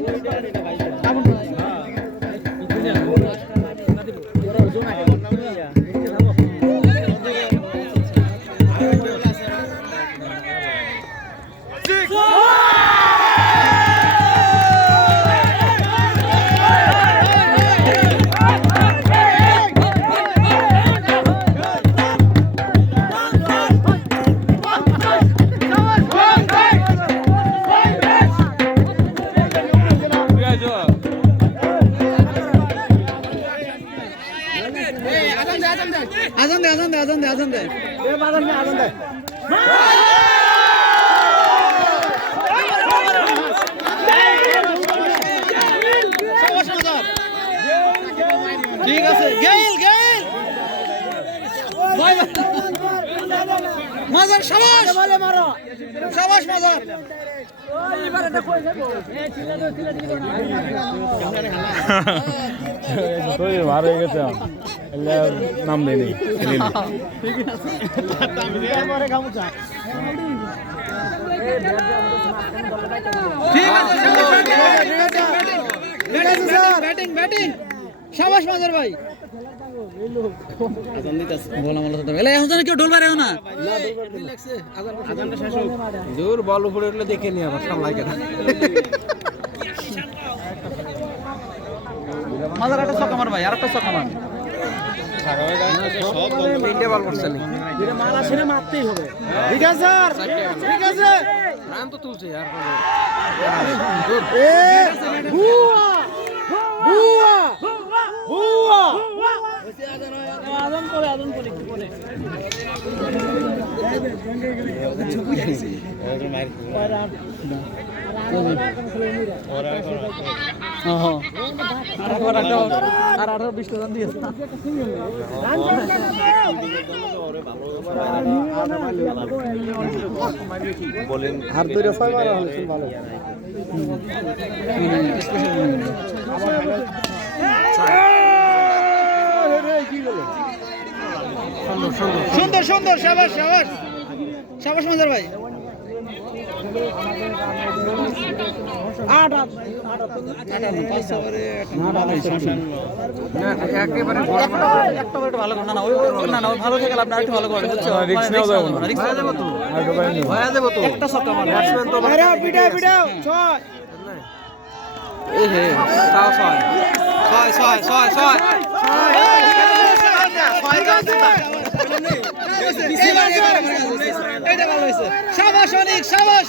আজান দে ঠিক আছে গেল মাজার শাবাশ মারো শাবাশ মাজার ভার হয়ে গেছে নাম দেয়নি ব্যাটিং শাবাশ মাজার ভাই কেউ ঢোল বাড়েও না জোর বল উপরে উঠলে দেখে নি আবার সামলাই কেন মাজার একটা ছক্কা মার ভাই আর একটা ছক্কা মার সব তিনটে বল করছে নি মাল আসে না মারতেই হবে ঠিক আছে ঠিক আছে রান তো তুলছে यार বুয়া বুয়া বুয়া আদম করে একটু করে আর 18-20 রান দিয়েছে আর দুইটা 6 মারা হলো ভালো সুন্দর শাবাশ মাজার ভাই ভালো না না ভালো থেকে আপনার একটু ভালো করে রিস্ক নেওয়া যাবে না একটা ছক্কা মারো শাবাশ অনেক শাবাশ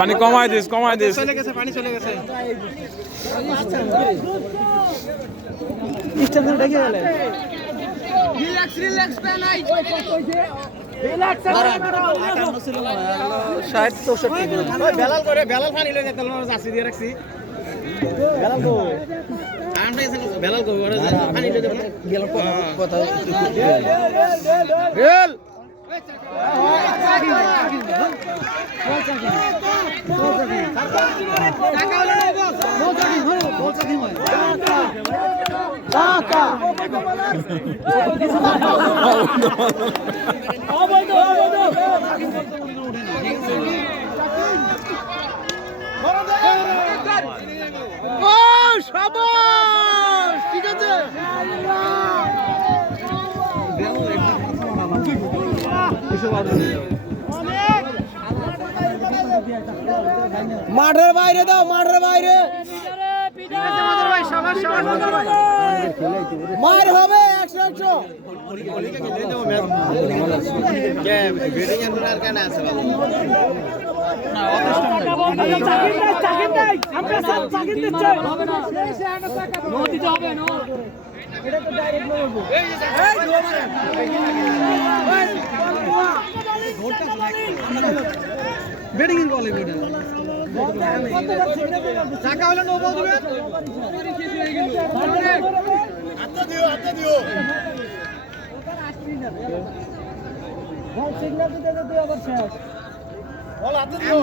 পানি কমাই দিস চলে গেছে পানি চলে গেছে স্ট্যান্ডার্ড দেখে গেলে রিল্যাক্স পেনাই রিল্যাক্স 60-64 বেলাল পানি লই যেতে জাসি দিয়ে রাখছি বেলাল কো ওরা পানি লই গেল কথা রেল ঠিক আছে মাঠের বাইরে দাও মাঠের বাইরে মার হবে 100-100। ব্যাটিং এর বলে টাকা হলে নো বল দিবেন। আত্মা দিও বল সিগন্যাল দিতে দিতে আবার শেষ বল আত্মা দিও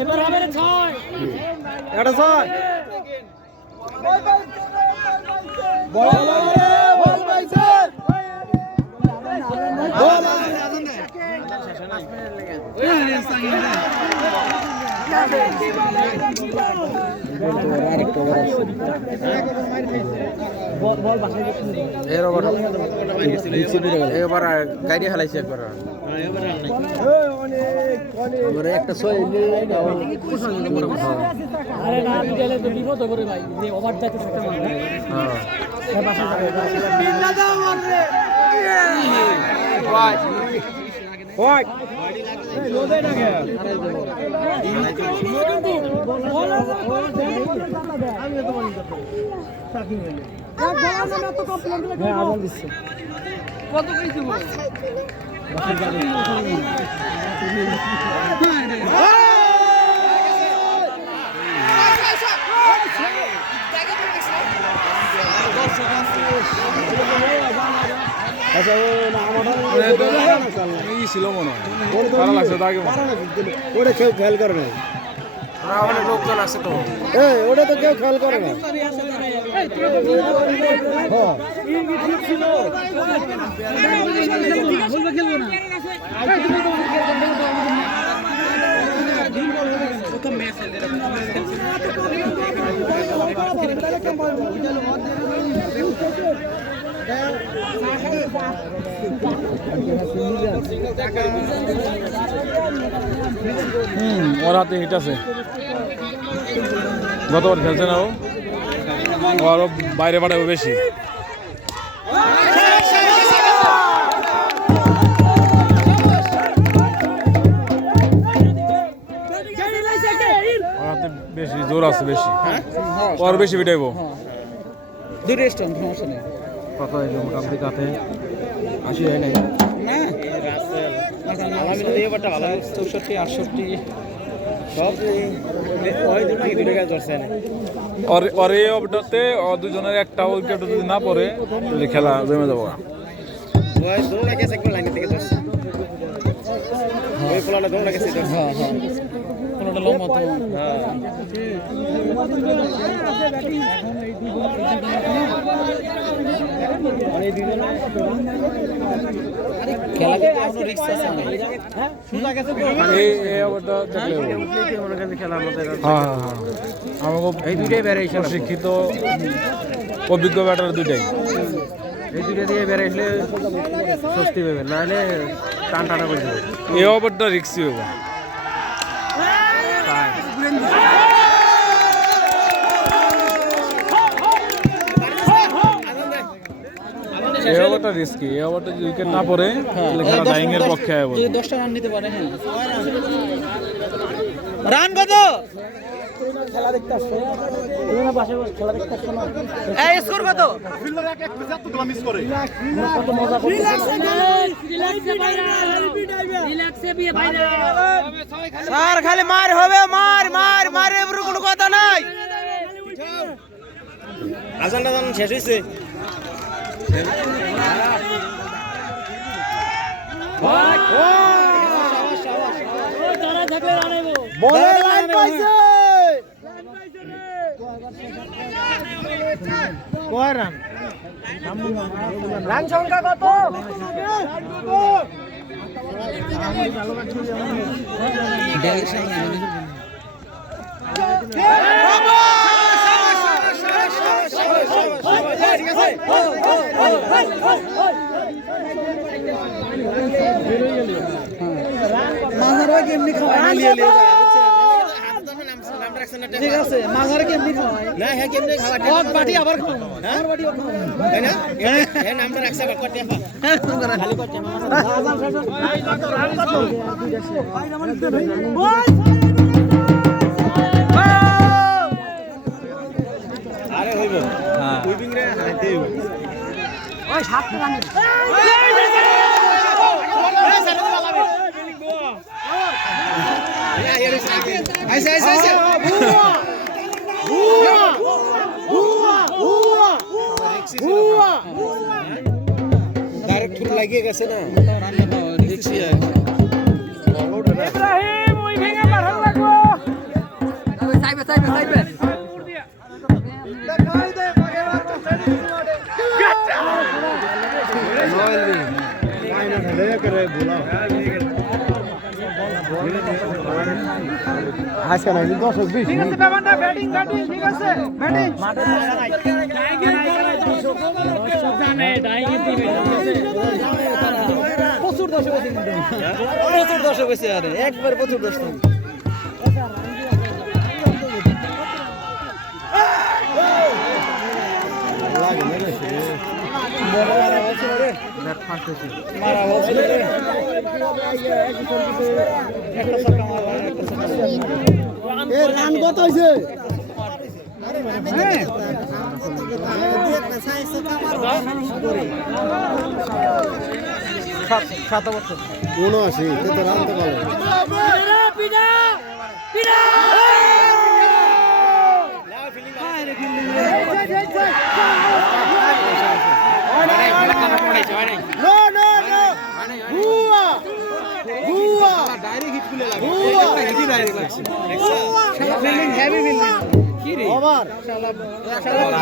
এবার হবে রে 6 এটা 6 বল পাইছে বল এবার গাড়ি হালাইছে একবার একটা আরে না গেলে তো বিপদ করে ভাই যে ওভারটাকে একটা মারবে হ্যাঁ বাসা যাবে বিল্লা দাও মারবে ওই লোদে না গে আমি তো বলি সাকিং হইলো এক বলার জন্য তো কমপ্লেইন দিলে হ্যাঁ আগুন দিচ্ছে কত কইছি বল আচ্ছা ও না আমার ছিল মনে হয় ভালো লাগছে তো আগে ওটা কেউ খেয়াল করে না অনেক লোকজন আছে তো ওটা তো কেউ খেয়াল করে না ওর হাতে হিট আছে গতবার খেলছে না ও আরো বাইরে বাড়াবে বেশি ওর হাতে বেশি জোর আছে বেশি ওর বেশি পিটাইবো দুটো স্ট্যান্ড সমস্যা নেই কত হইলো মোটামুটি কাতে 80 হয় নাই না আলহামদুলিল্লাহ এবারটা ভালো 64 68 সব ওই দুটো কি দুটো কাজ করছে না और এই ওভারটাতে দুজনের একটা উইকেট যদি না পড়ে তাহলে খেলা জমে যাবো ওই দৌড়া গেছে একবার লাইন থেকে ধরছে ওই পোলাটা দৌড়া গেছে ধরছে হ্যাঁ হ্যাঁ কোনটা লম্বা তো খেলা কি কোনো রিস্ক আছে না সুজা গেছে তো এই ওভারটা দেখলে মনে করেন খেলা আমাদের হ্যাঁ হ্যাঁ আমাকে এই দুইটাই বেড়াইছে শিক্ষিত অভিজ্ঞ ব্যাটার দুইটাই এই দুইটা দিয়ে বেড়াইলে স্বস্তি পাবে নাহলে টান টানা করে দেবে এই ওভারটা রিক্সি হবে এই ওভারটা রিস্কি এই ওভারটা যদি উইকেট না পড়ে তাহলে খেলা ডাইং এর পক্ষে আয় যদি 10টা রান নিতে পারে হ্যাঁ রান কত খেলা দেখতে আসছে তুমি না পাশে বসে খেলা দেখতে আসছো না এই স্কোর কত ফিল্ডার এক এক পিছে এতগুলো মিস করে কত মজা করে রিল্যাক্সে বিয়ে বাইরে স্যার খালি মার হবে মার মার মারের উপর কোনো কথা নাই আজান টাজান শেষ হইছে যারা থাকলে রানাইবো বলে লাইন পাইছে কয় রান রান সংখ্যা কত ঠিক আছে মাঝারে কেমনি খাওয়াই না হ্যাঁ কেমনে খাওয়া এক বাটি আবার খাওয়াবো আর বাটি খাওয়াবো তাই না হ্যাঁ নামটা রাখছে বা কত টাকা খালি কত আরে হইব হ্যাঁ উইবিং রে হাইতে ওই সাত রান আইসা আইসা আইসা ডাইরেক্ট লাগিয়ে গেছে না দেখছি ইব্রাহিম ওই ভেঙে মারন লাগবো সাইবে সাইবে সাইবে আজকে না 10-20 ঠিক আছে বাবান্ডা ব্যাটিং ব্যাটিং ঠিক আছে ব্যাটিং প্রচুর দর্শক আছে কিন্তু প্রচুর দর্শক আছে আরে একবার প্রচুর দর্শক মারা বলছিল রে একটা ছক্কা মারলাম একটা ছক্কা এ রান কত হইছে হ্যাঁ সাত বছর 79 তো রান তো ভালো পিডা পিডা নো নো নো বুয়া বুয়া ডাইরেক্ট হিট খুলে লাগে একটা হিট ডাইরেক্ট লাগছে শালা ফিল্ডিং হেভি ফিল্ডিং কি রে ওভার শালা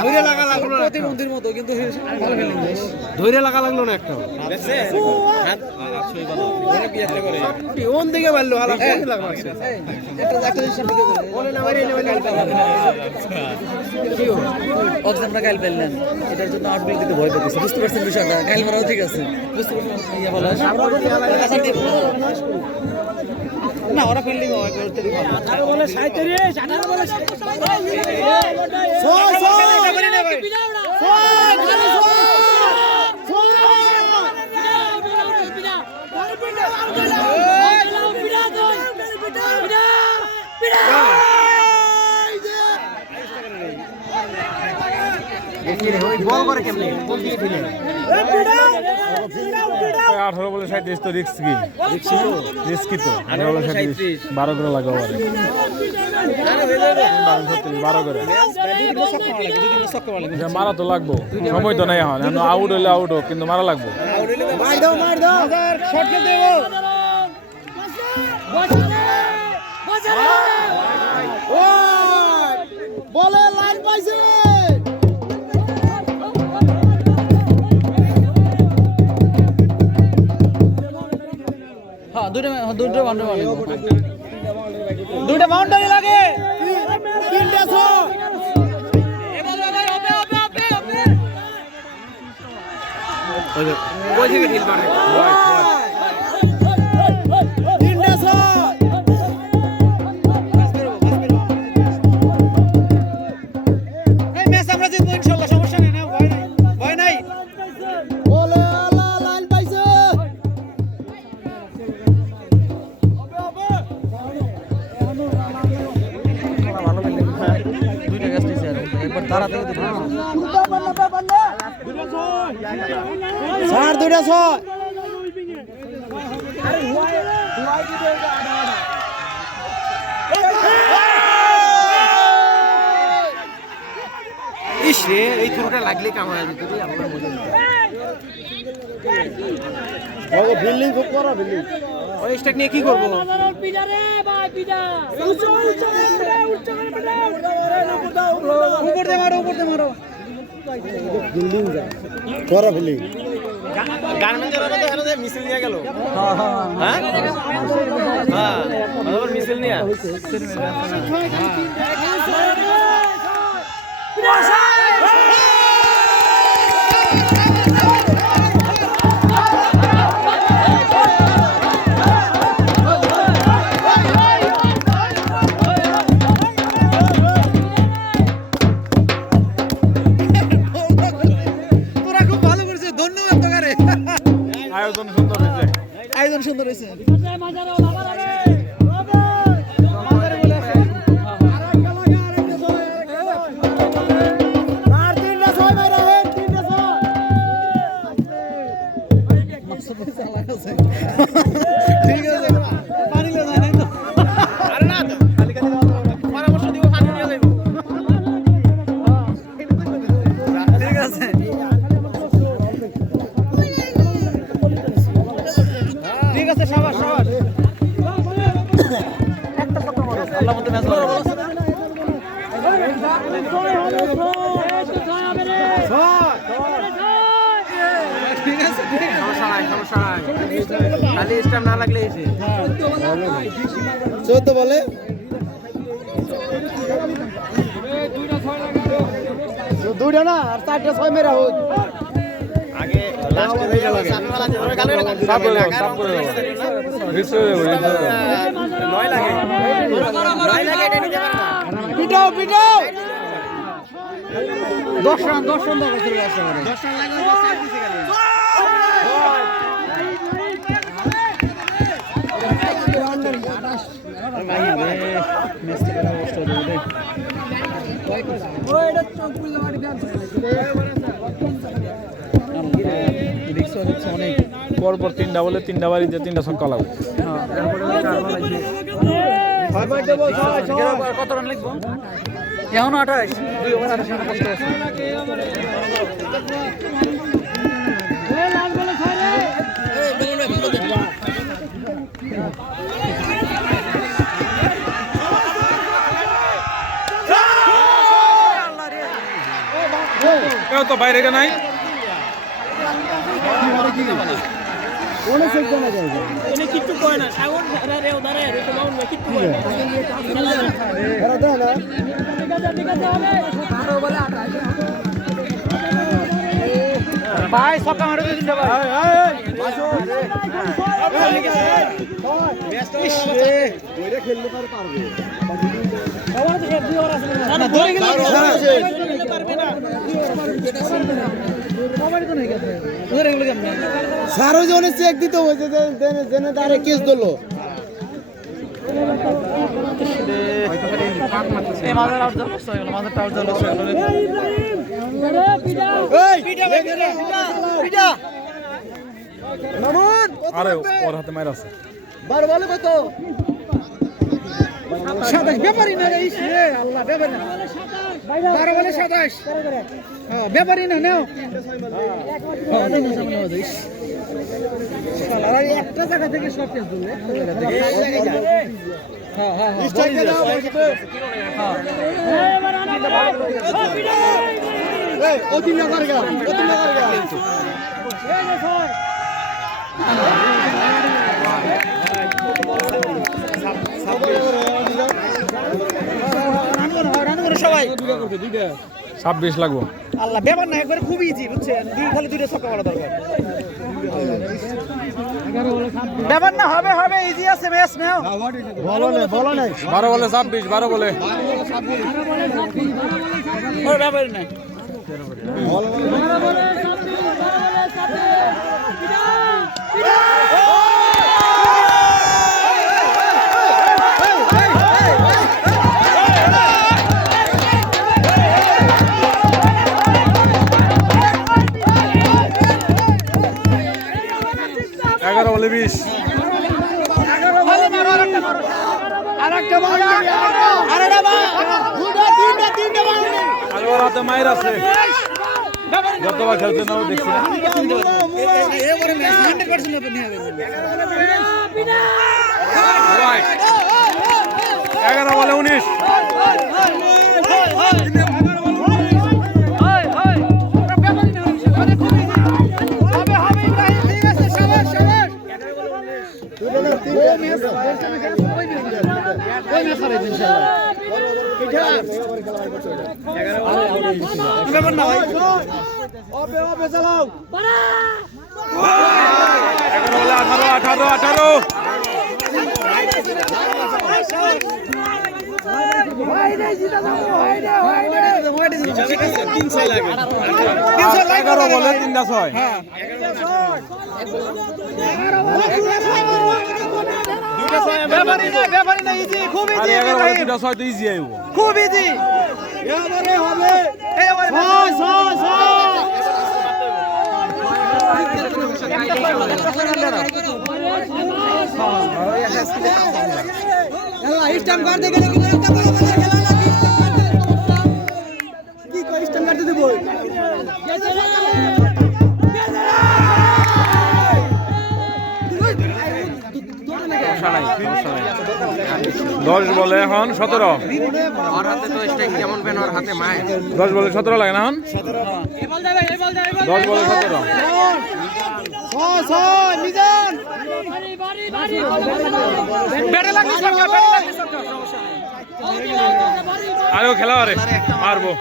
ধরে লাগা লাগলো না প্রতিবন্ধীর মতো কিন্তু ভালো ফিল্ডিং ধরে লাগা লাগলো না একটা দেখছে হাত ছয় বাবা ধরে বিয়াতে করে কোন দিকে মারলো হালা কোন লাগা একটা একটা জিনিস দিকে করে বলে না মারি না কি অক্সিজেনটা কাল পেলেন এটার জন্য আউটবিল দিতে ভয় পেতেছে বুঝতে পারছেন বিষয়টা কাল মারাও ঠিক আছে বুঝতে পারছেন ইয়া বলা না ওরা ফিল্ডিং হয় করতে দিবা আঠারো বলে 37 18 বলে বল করে কেমনে বল দিয়ে দিলে 18 বলে 37 তো রিস্ক কি রিস্কি তো 18 বলে 37 12 করে লাগাও আরে 12 করে মারা তো লাগবো সময় তো নাই এখন আউট হইলে আউট হোক কিন্তু মারা লাগবো মার দাও শট কে দেবো ও বলে লাইন পাইছে হ্যাঁ দুইটা বাউন্ডারি লাগে তিনটা ছয় ওই থেকে ঢিল মারে তিনটা ছয় এই ম্যাচ আমরা জিতবো ইনশাআল্লাহ সমস্যা নেই না ভয় নাই বলে আলা লাইন পাইছে ভালো ফিল্ডিং দুইটা গ্যাস নিছে আর একবার তাড়াতাড়ি দিতে স্যার দুইটা ছয় ইস রে এই থ্রোটা লাগলে কামায় দিত রে আল্লাহ মজা ও বিল্ডিং খুব করা বিল্ডিং ওই স্ট্রাইক নিয়ে কি করব পিডা রে ভাই পিডা উচ্চ উচ্চ উচ্চ উপর দে মারো বিল্ডিং যা করা বিল্ডিং গার্মেন্টের মধ্যে এখানে যে মিছিল নিয়ে গেল হ্যাঁ হ্যাঁ হ্যাঁ আবার মিছিল নিয়ে আয়োজন সুন্দর হয়েছে। আয়োজন সুন্দর হয়েছে। মাজারও বাবা রে মাজারে বলে আসে। আর তিনটা ছয় মাইরা হে, তিনটা ছয়। ঠিক আছে, পানি লো যায় নাই তো। আরে না তো খালি খালি পরামর্শ দিব পানি নিয়ে যাইব। ঠিক আছে। ঠিক আছে, সাবাস সাবাস। একটা কথা বলো, আল্লাহ মতো ম্যাচ বলো। ঠিক আছে, ঠিক আছে। সমস্যা নাই, সমস্যা নাই। খালি স্টাম্প না লাগলে এসে 14 বলে দুইটা না, আর 4টা 6 মেরা হোক। আগে লাস্টে হয়ে গেল সামনেওয়ালা যে ধরে গালে সাপ করে দাও, সাপ করে দাও। রিস্ক হয়ে যাবে, রিস্ক হয়ে যাবে। নয় লাগে নয় লাগে এটা নিতে পারবে না। পিটাও পিটাও। 10 রান দাও চলে আসে আমারে। 10 রান লাগলে বাস আর দিছে খালি। পরপর 3টা বলে 3টা বাড়িতে 3টা ছক্কা লাগবে। কত রান লিখবো? এখনো 28, 2 ওভার 28 রান কষ্ট আছে। কেউ তো বাইরে গে নাই। কিচ্ছু কয় না সাগর রে ওদারে রে তো বাউন কিচ্ছু কয় না ঠিক আছে হবে 12 বলে 28 ভাই ছক্কা মারো দিন ভাই। আসো ওইটা খেলতে পারবে। বাবা তো 2 ওভার আছে না ধরে গেল পারবে না কমারি তো নাই গেছে ধরে গেল কেমনে স্যার ওই জন্য চেক দিতে হইছে যে জেনে দাঁড়ে কেস দিলো এই মাদার আউট দলস হলো মাদার আউট দলস হলো এই পিটা পিটা মামুন আরে ওর হাতে মাইর আছে। 12 বলে কত 27 ব্যাপারই না রে রে আল্লাহ ব্যাপারই না 12 বলে 27 হ্যাঁ ব্যাপারই না নাও শালা একটা জায়গা থেকে শট কেস দিল একটা জায়গা থেকে হ্যাঁ হ্যাঁ হ্যাঁ স্ট্রাইকে দাও হ্যাঁ এবার আনা এই অতি নাগার গা এই যে স্যার সবাই 26 লাগবো। আল্লাহ ব্যাপার না একবারে খুব ইজি বুঝছেন খালি 2টা ছক্কা মারা দরকার ব্যাপার না হবে হবে ইজি আছে ম্যাচ নাও বলো না 12 বলে 26, 12 বলে ওর ব্যাপার না বলে 20। আর ওর হাতে মাইর আছে। যতবার খেলছে না দেখছি না। 11 বলে 19। চালাও 18 18 18 এগারো বলে 3টা 6 ব্যাপারই না, ইজি, খুব আর ইজি, 11 বলে 3টা 6 তো ইজি আইব খুব ইজি। সমস্যা নাই 10 বলে এখন 17 ওর হাতে তো স্ট্রাইক কেমন পেন ওর হাতে মায় 10 বলে 17 লাগে না এখন 10 বলে 17 মিজান আরেও খেলা আরে মারবো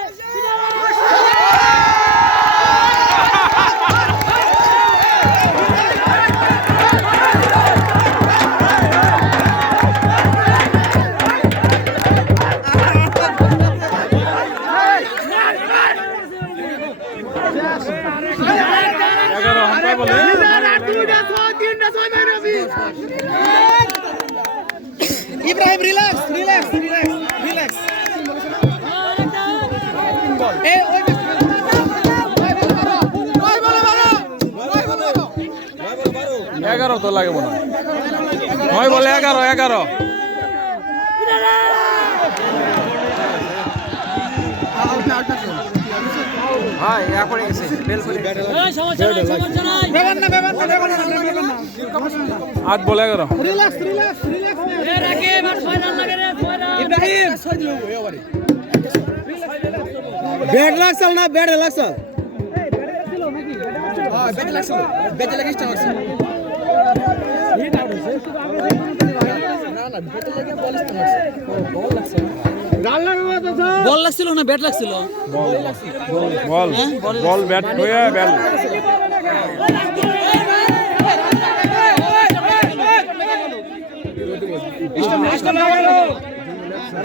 Ibrahim relax relax relax relax. এই ওই 11 তো লাগে মনে হয় 9 বলে 11 হ্যাঁ ইয়া পড়ে গেছে বেল পড়ে বেবান না বেবান না বেবান না বেবান না 8 বলে 11 relax relax relax. Ibrahim bad লাগছল না ব্যাড লাগছল হ্যাঁ ব্যাড লাগছল ব্যাড লাগিস টা করছে বল লাগছিল না ব্যাট লাগছিল বল বল ব্যাট হয়ে ব্যাট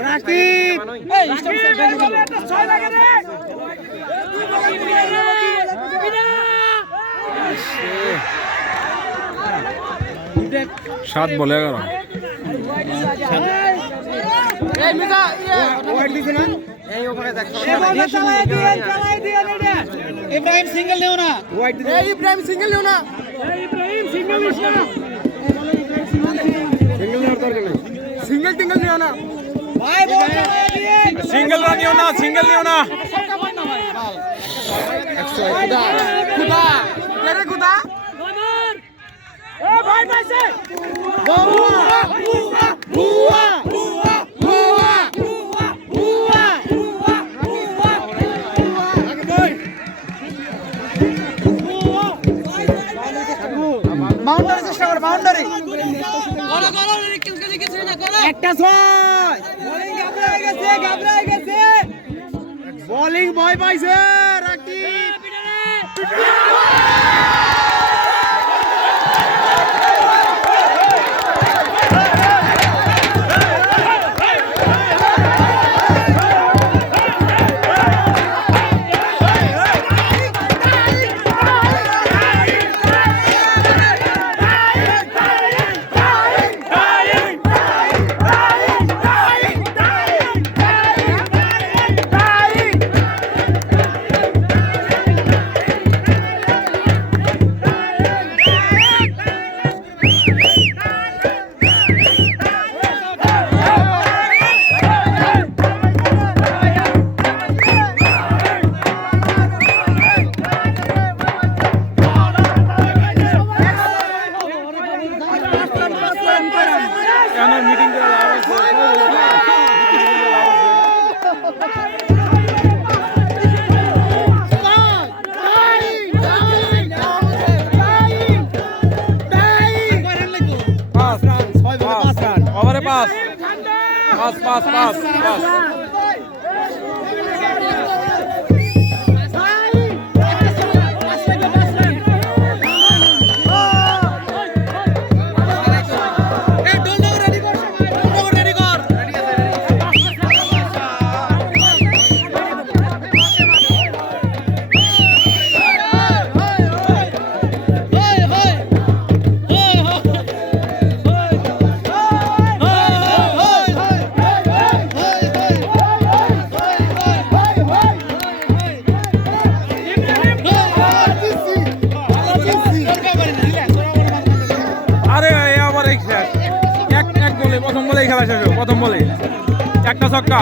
রাকিব এই স্টপ ছয় লাগে রে 7 বলে 11 এই মিজা ওয়াইড দিছ না এই ওখানে দেখ চালাই দিয়েন এটা ইব্রাহিম সিঙ্গেল নিও না ওয়াইড দিছ এই ইব্রাহিম সিঙ্গেল নিও না ইব্রাহিম সিঙ্গেল নিস না সিঙ্গেল নেওয়ার দরকার নেই সিঙ্গেল টিঙ্গেল নিও না ভাই বল চালাই দিয়েন সিঙ্গেল নিও না সিঙ্গেল নিও না খুদা খুদা তেরে খুদা এ ভাই ভাইছে বুয়া বুয়া বুয়া বুয়া বুয়া বাউন্ডারি চেষ্টা কর বাউন্ডারি একটা ছয় বোলিং ঘাবড়ায় গেছে বোলিং ভয় পাইছে রাকিব পাস শেষ হোক, প্রথম বলে একটা ছক্কা।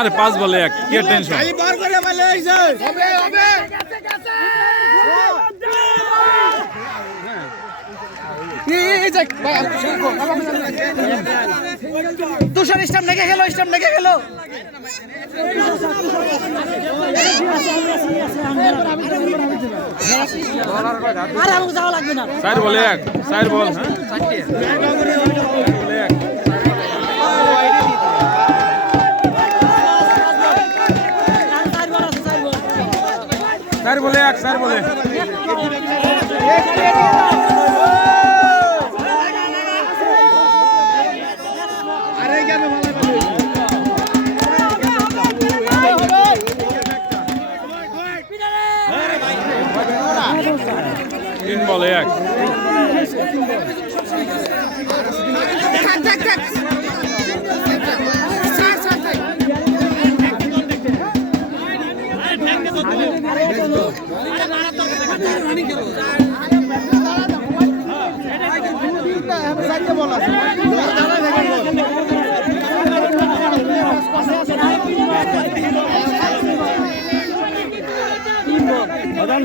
আরে 5 বলে 1, কি টেনশন? তুষার স্টাম্প লেগে গেল, স্টাম্প লেগে গেল। আরে আমাকে যাওয়া লাগবে না। 4 বলে 1, 4 বল। হ্যাঁ 4 বলে 1, 4 বলে। তিন বলে 1।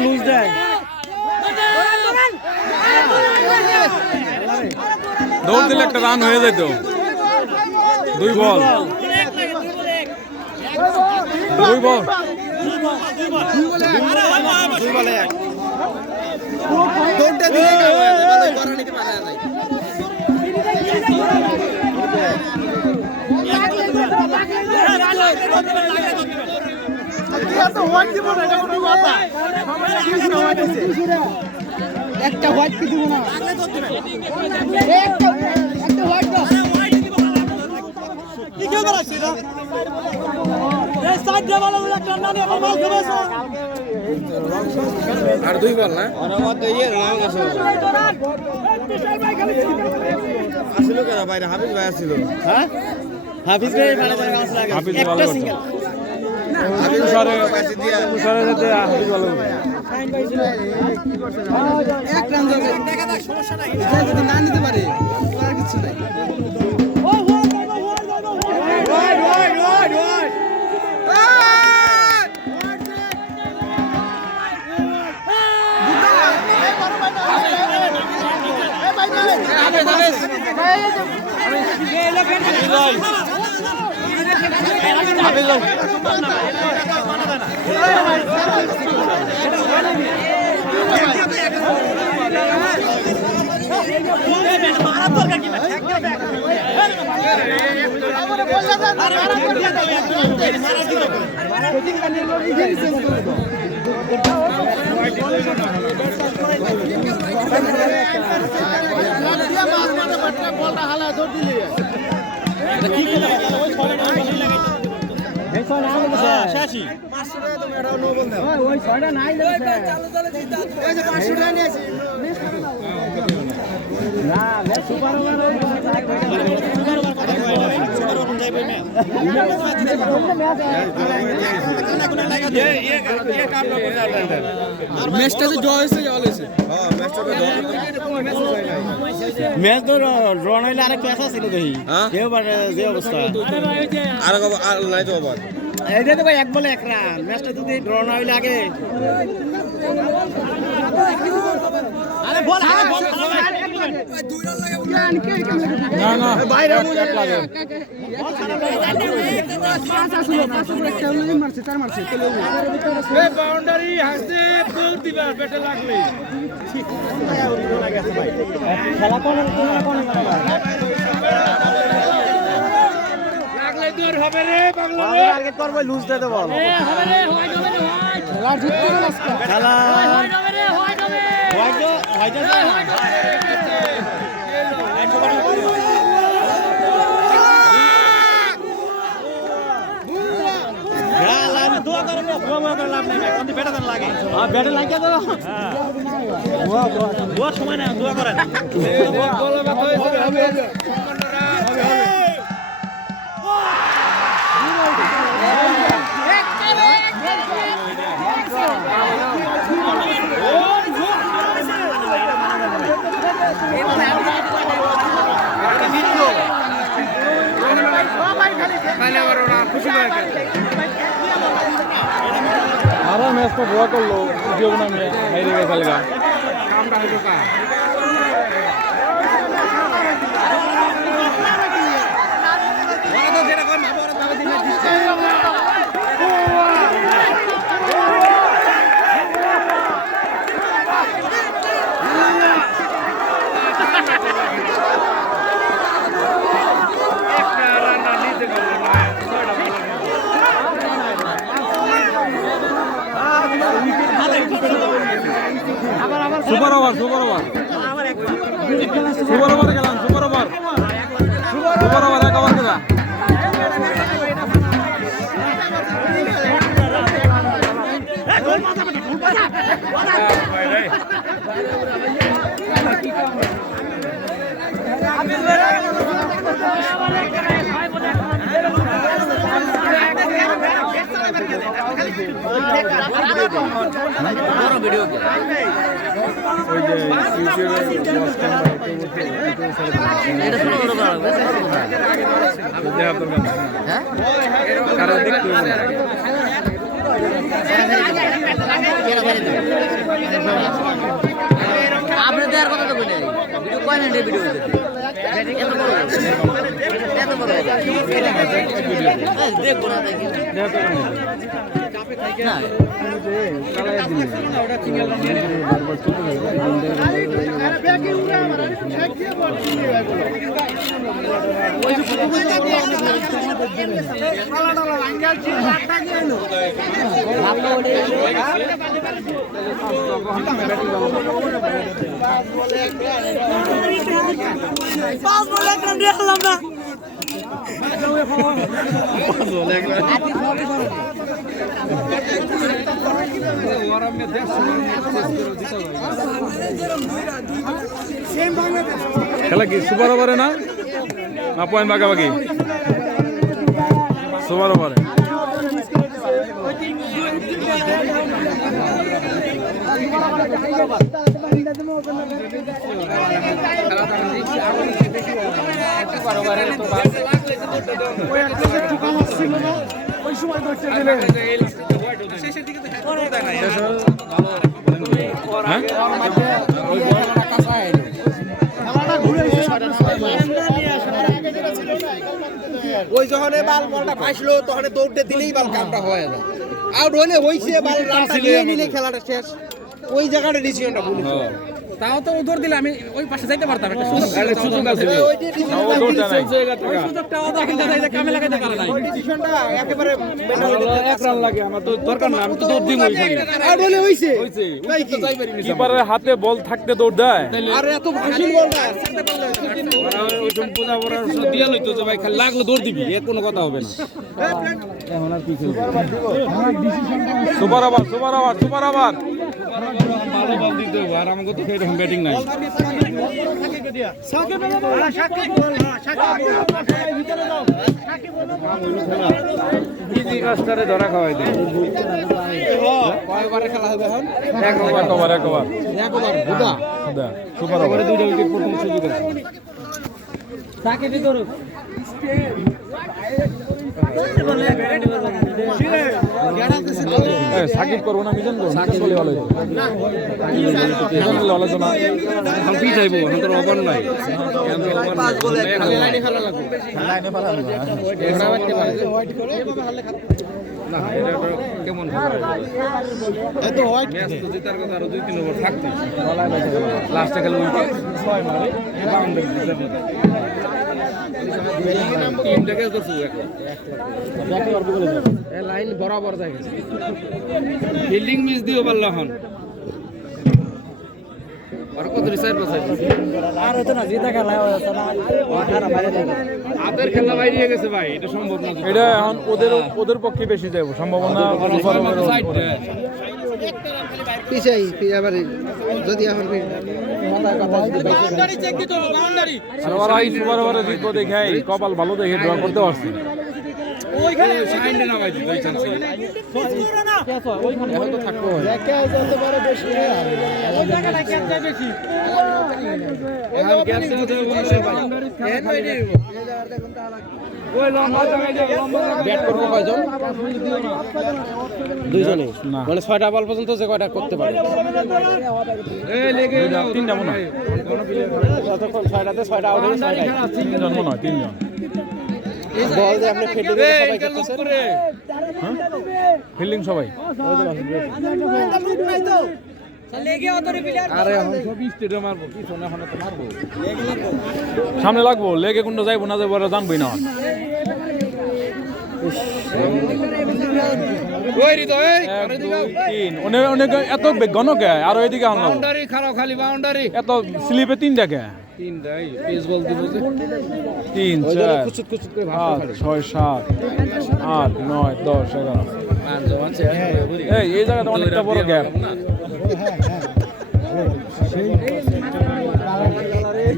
লুজ দেয়। দৌড় দিলে একটা রান হয়ে যেত। 2 বল। 2 বল। 2 বলে 1। দৌড়টা দিলে করা নিতে পারে না। একটা হোয়াইট কি দিব না, একটা হোয়াইট দাও। কি খেলতে লাগছে এটা? এই সাইড দিয়ে বল, একটা নানি আমার বল খেলেছে। আর 2 বল না? ওর মধ্যে নাম আছে। আসলে কেন বাইরে হাফিজ ভাই আসছিল? হ্যাঁ হাফিজ ভাই মানে কাজ লাগে। হাফিজ ভালো একটা করতো। সিঙ্গেল। হাফিজ সারে পাশে দিয়া তুষারের সাথে হাফিজ ভালো করতো। এক রান যাবে। সমস্যা নাই। যদি না নিতে পারে আর কিছু নাই। ম্যাচটা তো ড্র হয়েছে হয়েছে। হ্যাঁ ম্যাচটা তো ম্যাচ তো ড্র নইলে আরেক ম্যাচ আছে দেখি। কেউ বারে যে অবস্থা আর নাই তো আবার এইটা তো ভাই 1 বলে 1 রান। ম্যাচটা যদি ড্র না হইলে আগে না না বাইরে লাগে বাউন্ডারি হাসতে বল দিবা পেটে লাগলে খেলা কোন লাগলে দূর হবে রে বাংলা টার্গেট করবে লুজ দে দেব হবে রে হোয়াইট হবে রে হোয়াইট খেলা জিততে হবে আজকে। খেলা হোয়াইট হবে রে হোয়াইট হবে হোয়াইট দোয়া করো দোয়া করে লাভ নেই কোন বেটা দেন লাগে হ্যাঁ বেটা লাগিয়ে দাও হ্যাঁ দোয়া সময় না দোয়া করেন বল কথা হয়েছে হবে হবে আরো ম্যাচ তো ড্র করলো ভিডিও বানামে হেরে গেছে লাগা কামটা হইলো কা ওরা তো যেটা কর মাপা ওরা তাহলে দিনে দিচ্ছে super over super over super over খেলাম সুপার ওভার সুপার ওভার এক ওভার খেলা আপনি দেওয়ার কথা তো বলে ভিডিও কয়লেন ভিডিও দেখবো না দেখি না খেলা কি সুপার ওভারে না না পয়েন্ট ভাগাভাগি সুপার ওভারে ওই সময় ধরতে দিলে ওই যখন বাল বলটা পাইছিল তখন দৌড়তে দিলেই বাল কামটা হয়ে যায় আউট হইলে হইছে বাল রানটা নিয়ে নিলে খেলাটা শেষ ওই জায়গাটা ডিসিশনটা ভুল তাও তো উদর দিলে আমি ওই পাশে যাইতে পারতাম একটা সুযোগ আছে ওই যে সুযোগটাও দেখেন দাদা কামে লাগাইতে পারে নাই ওই ডিসিশনটা একেবারে এক রান লাগে আমার তো দরকার না আমি তো দৌড় দিই আউট হইলে হইছে কিপারের হাতে বল থাকতে দৌড় দেয় আর এত ভাসিল বলটা ওই সম্পূর্ণ বড় দিয়া লইতো যে ভাই খালি লাগলো দৌড় দিবি এর কোনো কথা হবে না এখন আর কি খেলবো super over super over super over ভালো বল দিতে হবে আর আমাকে তো এরকম ব্যাটিং নাই ইজি কাস্টারে ধরা খাওয়াই দে কয়বারে খেলা হবে এখন এক ওভার হুদা সুপার ওভারে দুইটা উইকেট প্রথম সুযোগ আছে তাকে দিতে সাকিব করবো না মিজান করবো মিজান করলে ভালো হতো মিজান করলে ভালো হতো না এখন পিছাইব এখন তোর অবন নাই না এটা কেমন এত হোয়াইট ম্যাচ তো জেতার কথা আরো 2-3 ওভার থাকতো লাস্টে খেলে উইকেট 6 মারে বাউন্ডারি দিতে টিম দেখে তো সু এখন ব্যাটে অর্ধ বলে যাবে এই লাইন বরাবর যায় গেছে ফিল্ডিং মিস দিও পারলো এখন আর কত রিসাইড বসাই আর হতো না জিতা খেলা হতো না 18 বাইরে থেকে আদের খেলা বাইরে গেছে ভাই এটা সম্ভব না এটা এখন ওদের পক্ষে বেশি যাবে সম্ভাবনা সাইড পিছাই পিছাবারে যদি এখন বাউন্ডারি চেক দিত বাউন্ডারি আর ওরা এই সুপার জিতবো দেখাই কপাল ভালো দেখে ড্র করতে পারছি ওইখানে সাইন্ডে নামাই দিত এই চান্সে ওইখানে এখন তো থাকবো একা যেতে পারে বেশি ওই জায়গাটা ক্যাচ যায় বেশি এখন গ্যাপ দেওয়া যাবে বলে ভাই ওই লম্বা জায়গায় যাবে লম্বা ব্যাট করবে কয়জন দুইজনে মানে 6টা বল পর্যন্ত যে কয়টা করতে পারে এই লেগে যাও তিনটা মনে হয় কোন প্লেয়ার যতক্ষণ 6টাতে 6টা আউট হয়ে 6টা তিনজন মনে হয় তিনজন বল যে আপনি ফিল্ডিং সবাই করতেছেন ফিল্ডিং সবাই আরে এখন সব স্টেডিয়াম মারবো কি সোনা এখন তো মারবো সামনে লাগবো লেগে কোনটা যাইবো না যাইবো আর জানবই না ওই রিতো এই আরে দিগা তিন অনেক এত ঘন কে আর ওইদিকে হামলা বাউন্ডারি খারাপ খালি বাউন্ডারি এত স্লিপে তিনটা কে তিনটাই পেস বল দিব যে 3 4 কুচুত কুচুত করে ভাবতে খালি 6 7 8 9 10 11 আর জওয়ান আছে এই জায়গাটা অনেকটা বড় গ্যাপ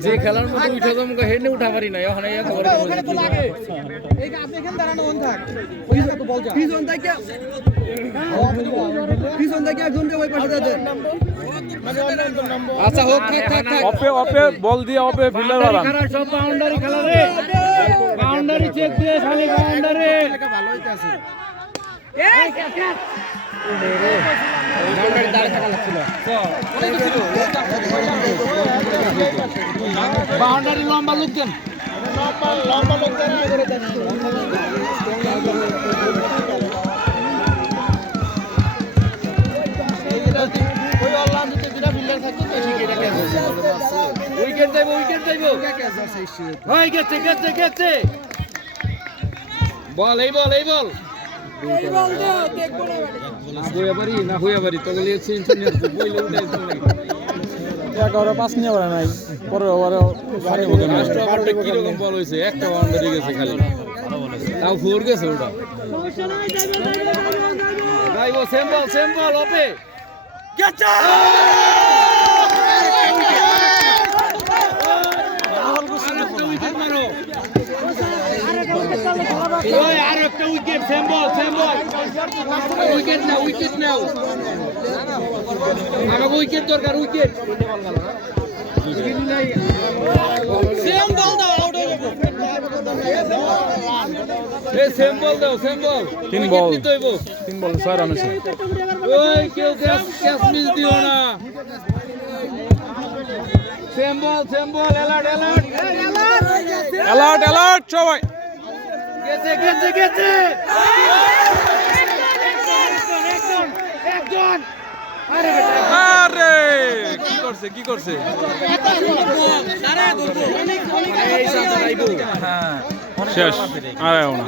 যে খেলার মধ্যে উঠা জমকে হেডে উঠা পারি না এখন এই খবর ওখানে তো লাগে এই আপনি এখানে দাঁড়ানো অন থাক ওইখানে তো বল যা পিছন থেকে একজনকে ওই পাশে যেতে আচ্ছা হোক থাক অপে বল দিয়ে অপে ফিল্ডার বাড়ান সব বাউন্ডারি খেলা রে বাউন্ডারি চেক দিয়ে খালি বাউন্ডারি ভালো হইতাছে এই ক্যাচ বাউন্ডারি দাঁড়িয়ে থাকা লাগছিল বাউন্ডারি লম্বা লুক দেন লম্বা লোক দেন করে দেন ওই অনলাইন দিতে যেটা ফিল্ডার থাকতো তো ঠিক এটা ক্যাচ উইকেট যাইবো ক্যাচ আছে হয় গেছে বল এই বল দাও দেখবো না হইয়া পারি তো বলি সিনসিনিয়র বইলে উঠে 11-5 নিয়ে পারে নাই পরে ওভারে সারে বলে না লাস্ট ওভারটা কি রকম বল হইছে একটা বাউন্ডারি গেছে খালি তাও ফোর গেছে ওটা যাইবো সেম বল ওপে গেছে আর একটা উইকেট সেম বল উইকেট নাও আমাকে উইকেট দরকার উইকেট সেম বল দাও আউট হয়ে যাবে এই সেম বল দাও তিন বল 6 রান আছে ওই কেউ ক্যাচ মিস দিও না সেম বল অ্যালার্ট সবাই গেছে একজন আরে কি করছে শেষ আরে না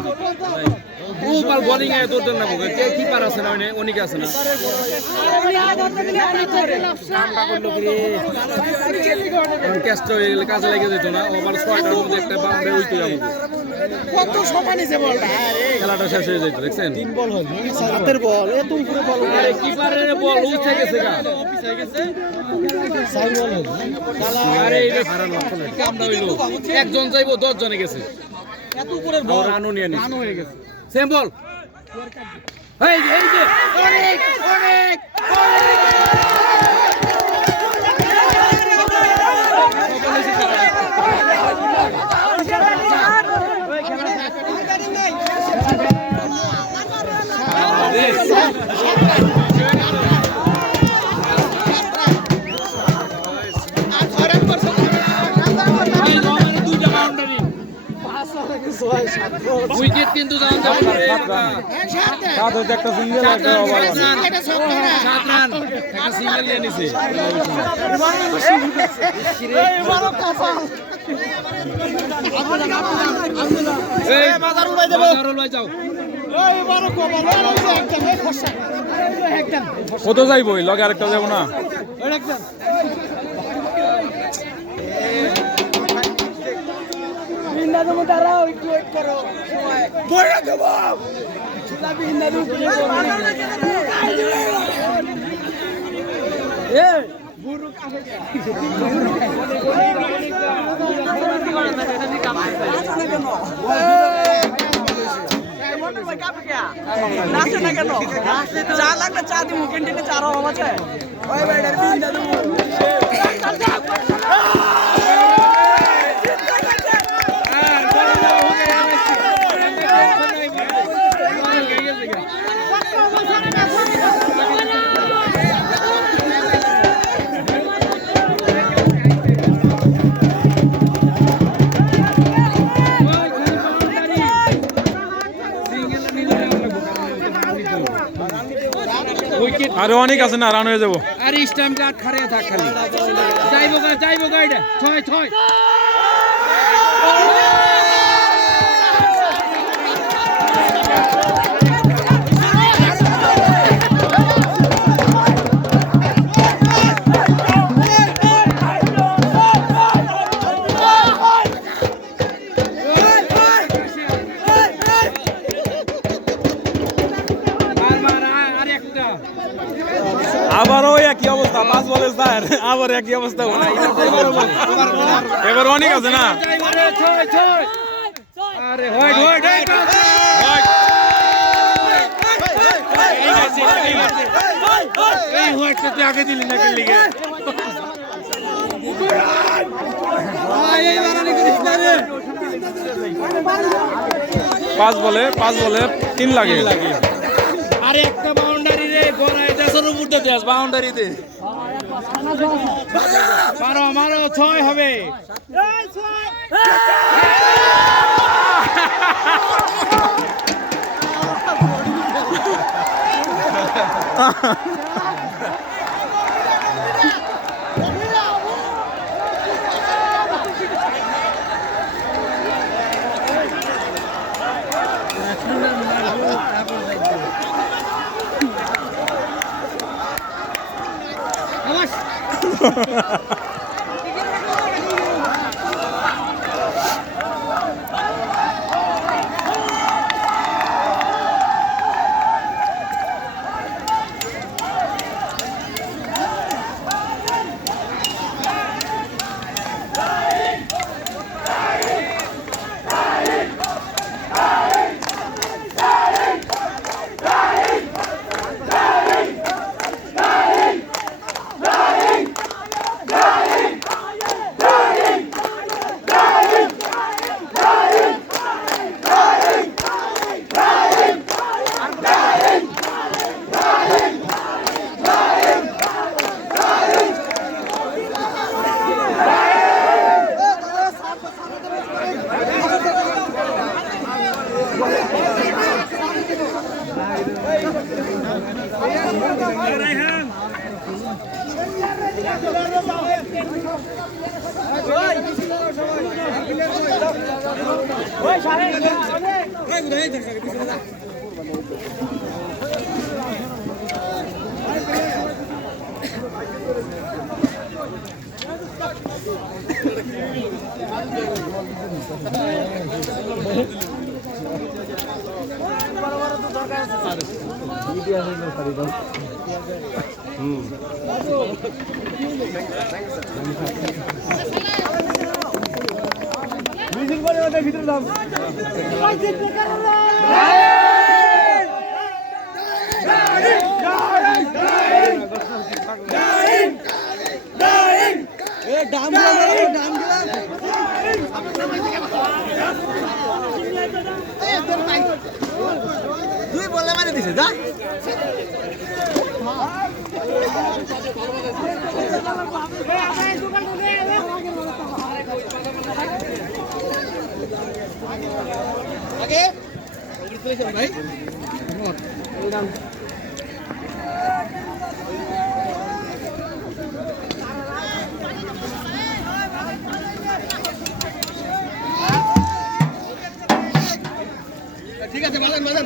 ওভার বোলিং এ দৌড় না বগে কে কিপার আছে না অনেক আছে না ক্যাচটা কাজে লেগে যেত না ওভার 6টার মধ্যে একটা বাউন্ডারি হইতো আমাদের কত সময় নিছে বলটা খেলাটা শেষ হয়ে যাইতো দেখছেন 3 বল হল হাতের বল এত উপরে বল আরে কিপারের বল উঠে গেছে গা সাইড বল হল আরে এটা হারানো কামটা হইলো একজন যাইবো 10 জনে গেছে এত উপরের বল রানও নিয়ে নিছে রান হয়ে গেছে সেম বল এই যে অনেক কিন্তু জান যাবে রে সাত হচ্ছে একটা সিঙ্গেল একটা ওভার সাত রান একটা সিঙ্গেল নিয়ে নিছে এই বাজার উড়াই দেব বাজার উড়াই যাও কত যাইবো লগে আরেকটা যাবো না চা লাগলে চা দিব ক্যান্টিনে চার অভাব আছে আরো অনেক আছে না রান হয়ে যাবো আর স্টাম্পটা খারে থাক খালি যাইবো গাইডা ছয় ছয় আবারও একই অবস্থা 5 বলে স্যার আবার একই অবস্থা এবার অনেক আছে না ছয় ছয় আরে হোয়াইট এই হোয়াইটটা তুই আগে দিলি না কে লিগে পাঁচ বলে 3 লাগে আরে একটা বাউন্ডারি রে গড়ায় দেশের উপর দিয়ে দেশ বাউন্ডারিতে মারো ছয় হবে দুই বললে মারে দিছে যা আগে ঠিক আছে বাজান বাজান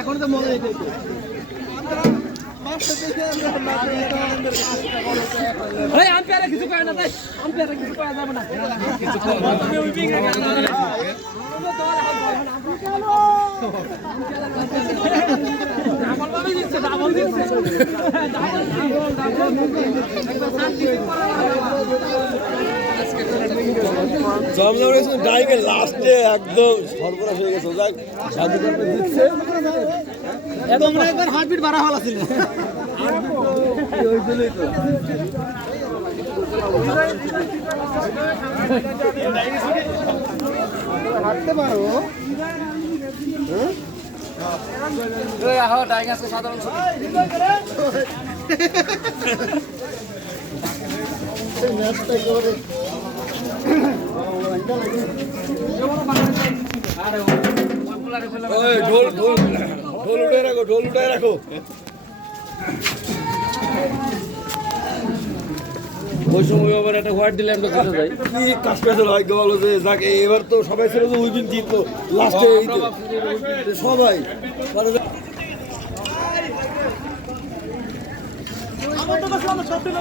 এখন তো মজা হইতে এই আম্পায়ারে কিছু কয় না ভাই আম্পায়ারে কিছু কয় যাবে না তুমি উইপিং এ গেল ডাবল ভাবে দিচ্ছে ডাবল দিচ্ছে ডাইকে লাস্টে একদম সর্বনাশ হয়ে গেছে যাই সাধু দিচ্ছে তোমরা একবার হার্টবিট বাড়া হলা ছিল হাঁটতে পারো ঢোল ঢোল ঢোল উঠে রাখো ঢোল উঠে রাখো ওই সময় আবার একটা হোয়াইট দিলে আমরা চলে যাই কি কাজ পেয়েছিল ভাগ্য বলো যে যাক এবার তো সবাই ছিল যে উইপিন জিততো লাস্টে সবাই আমার তো সব দিন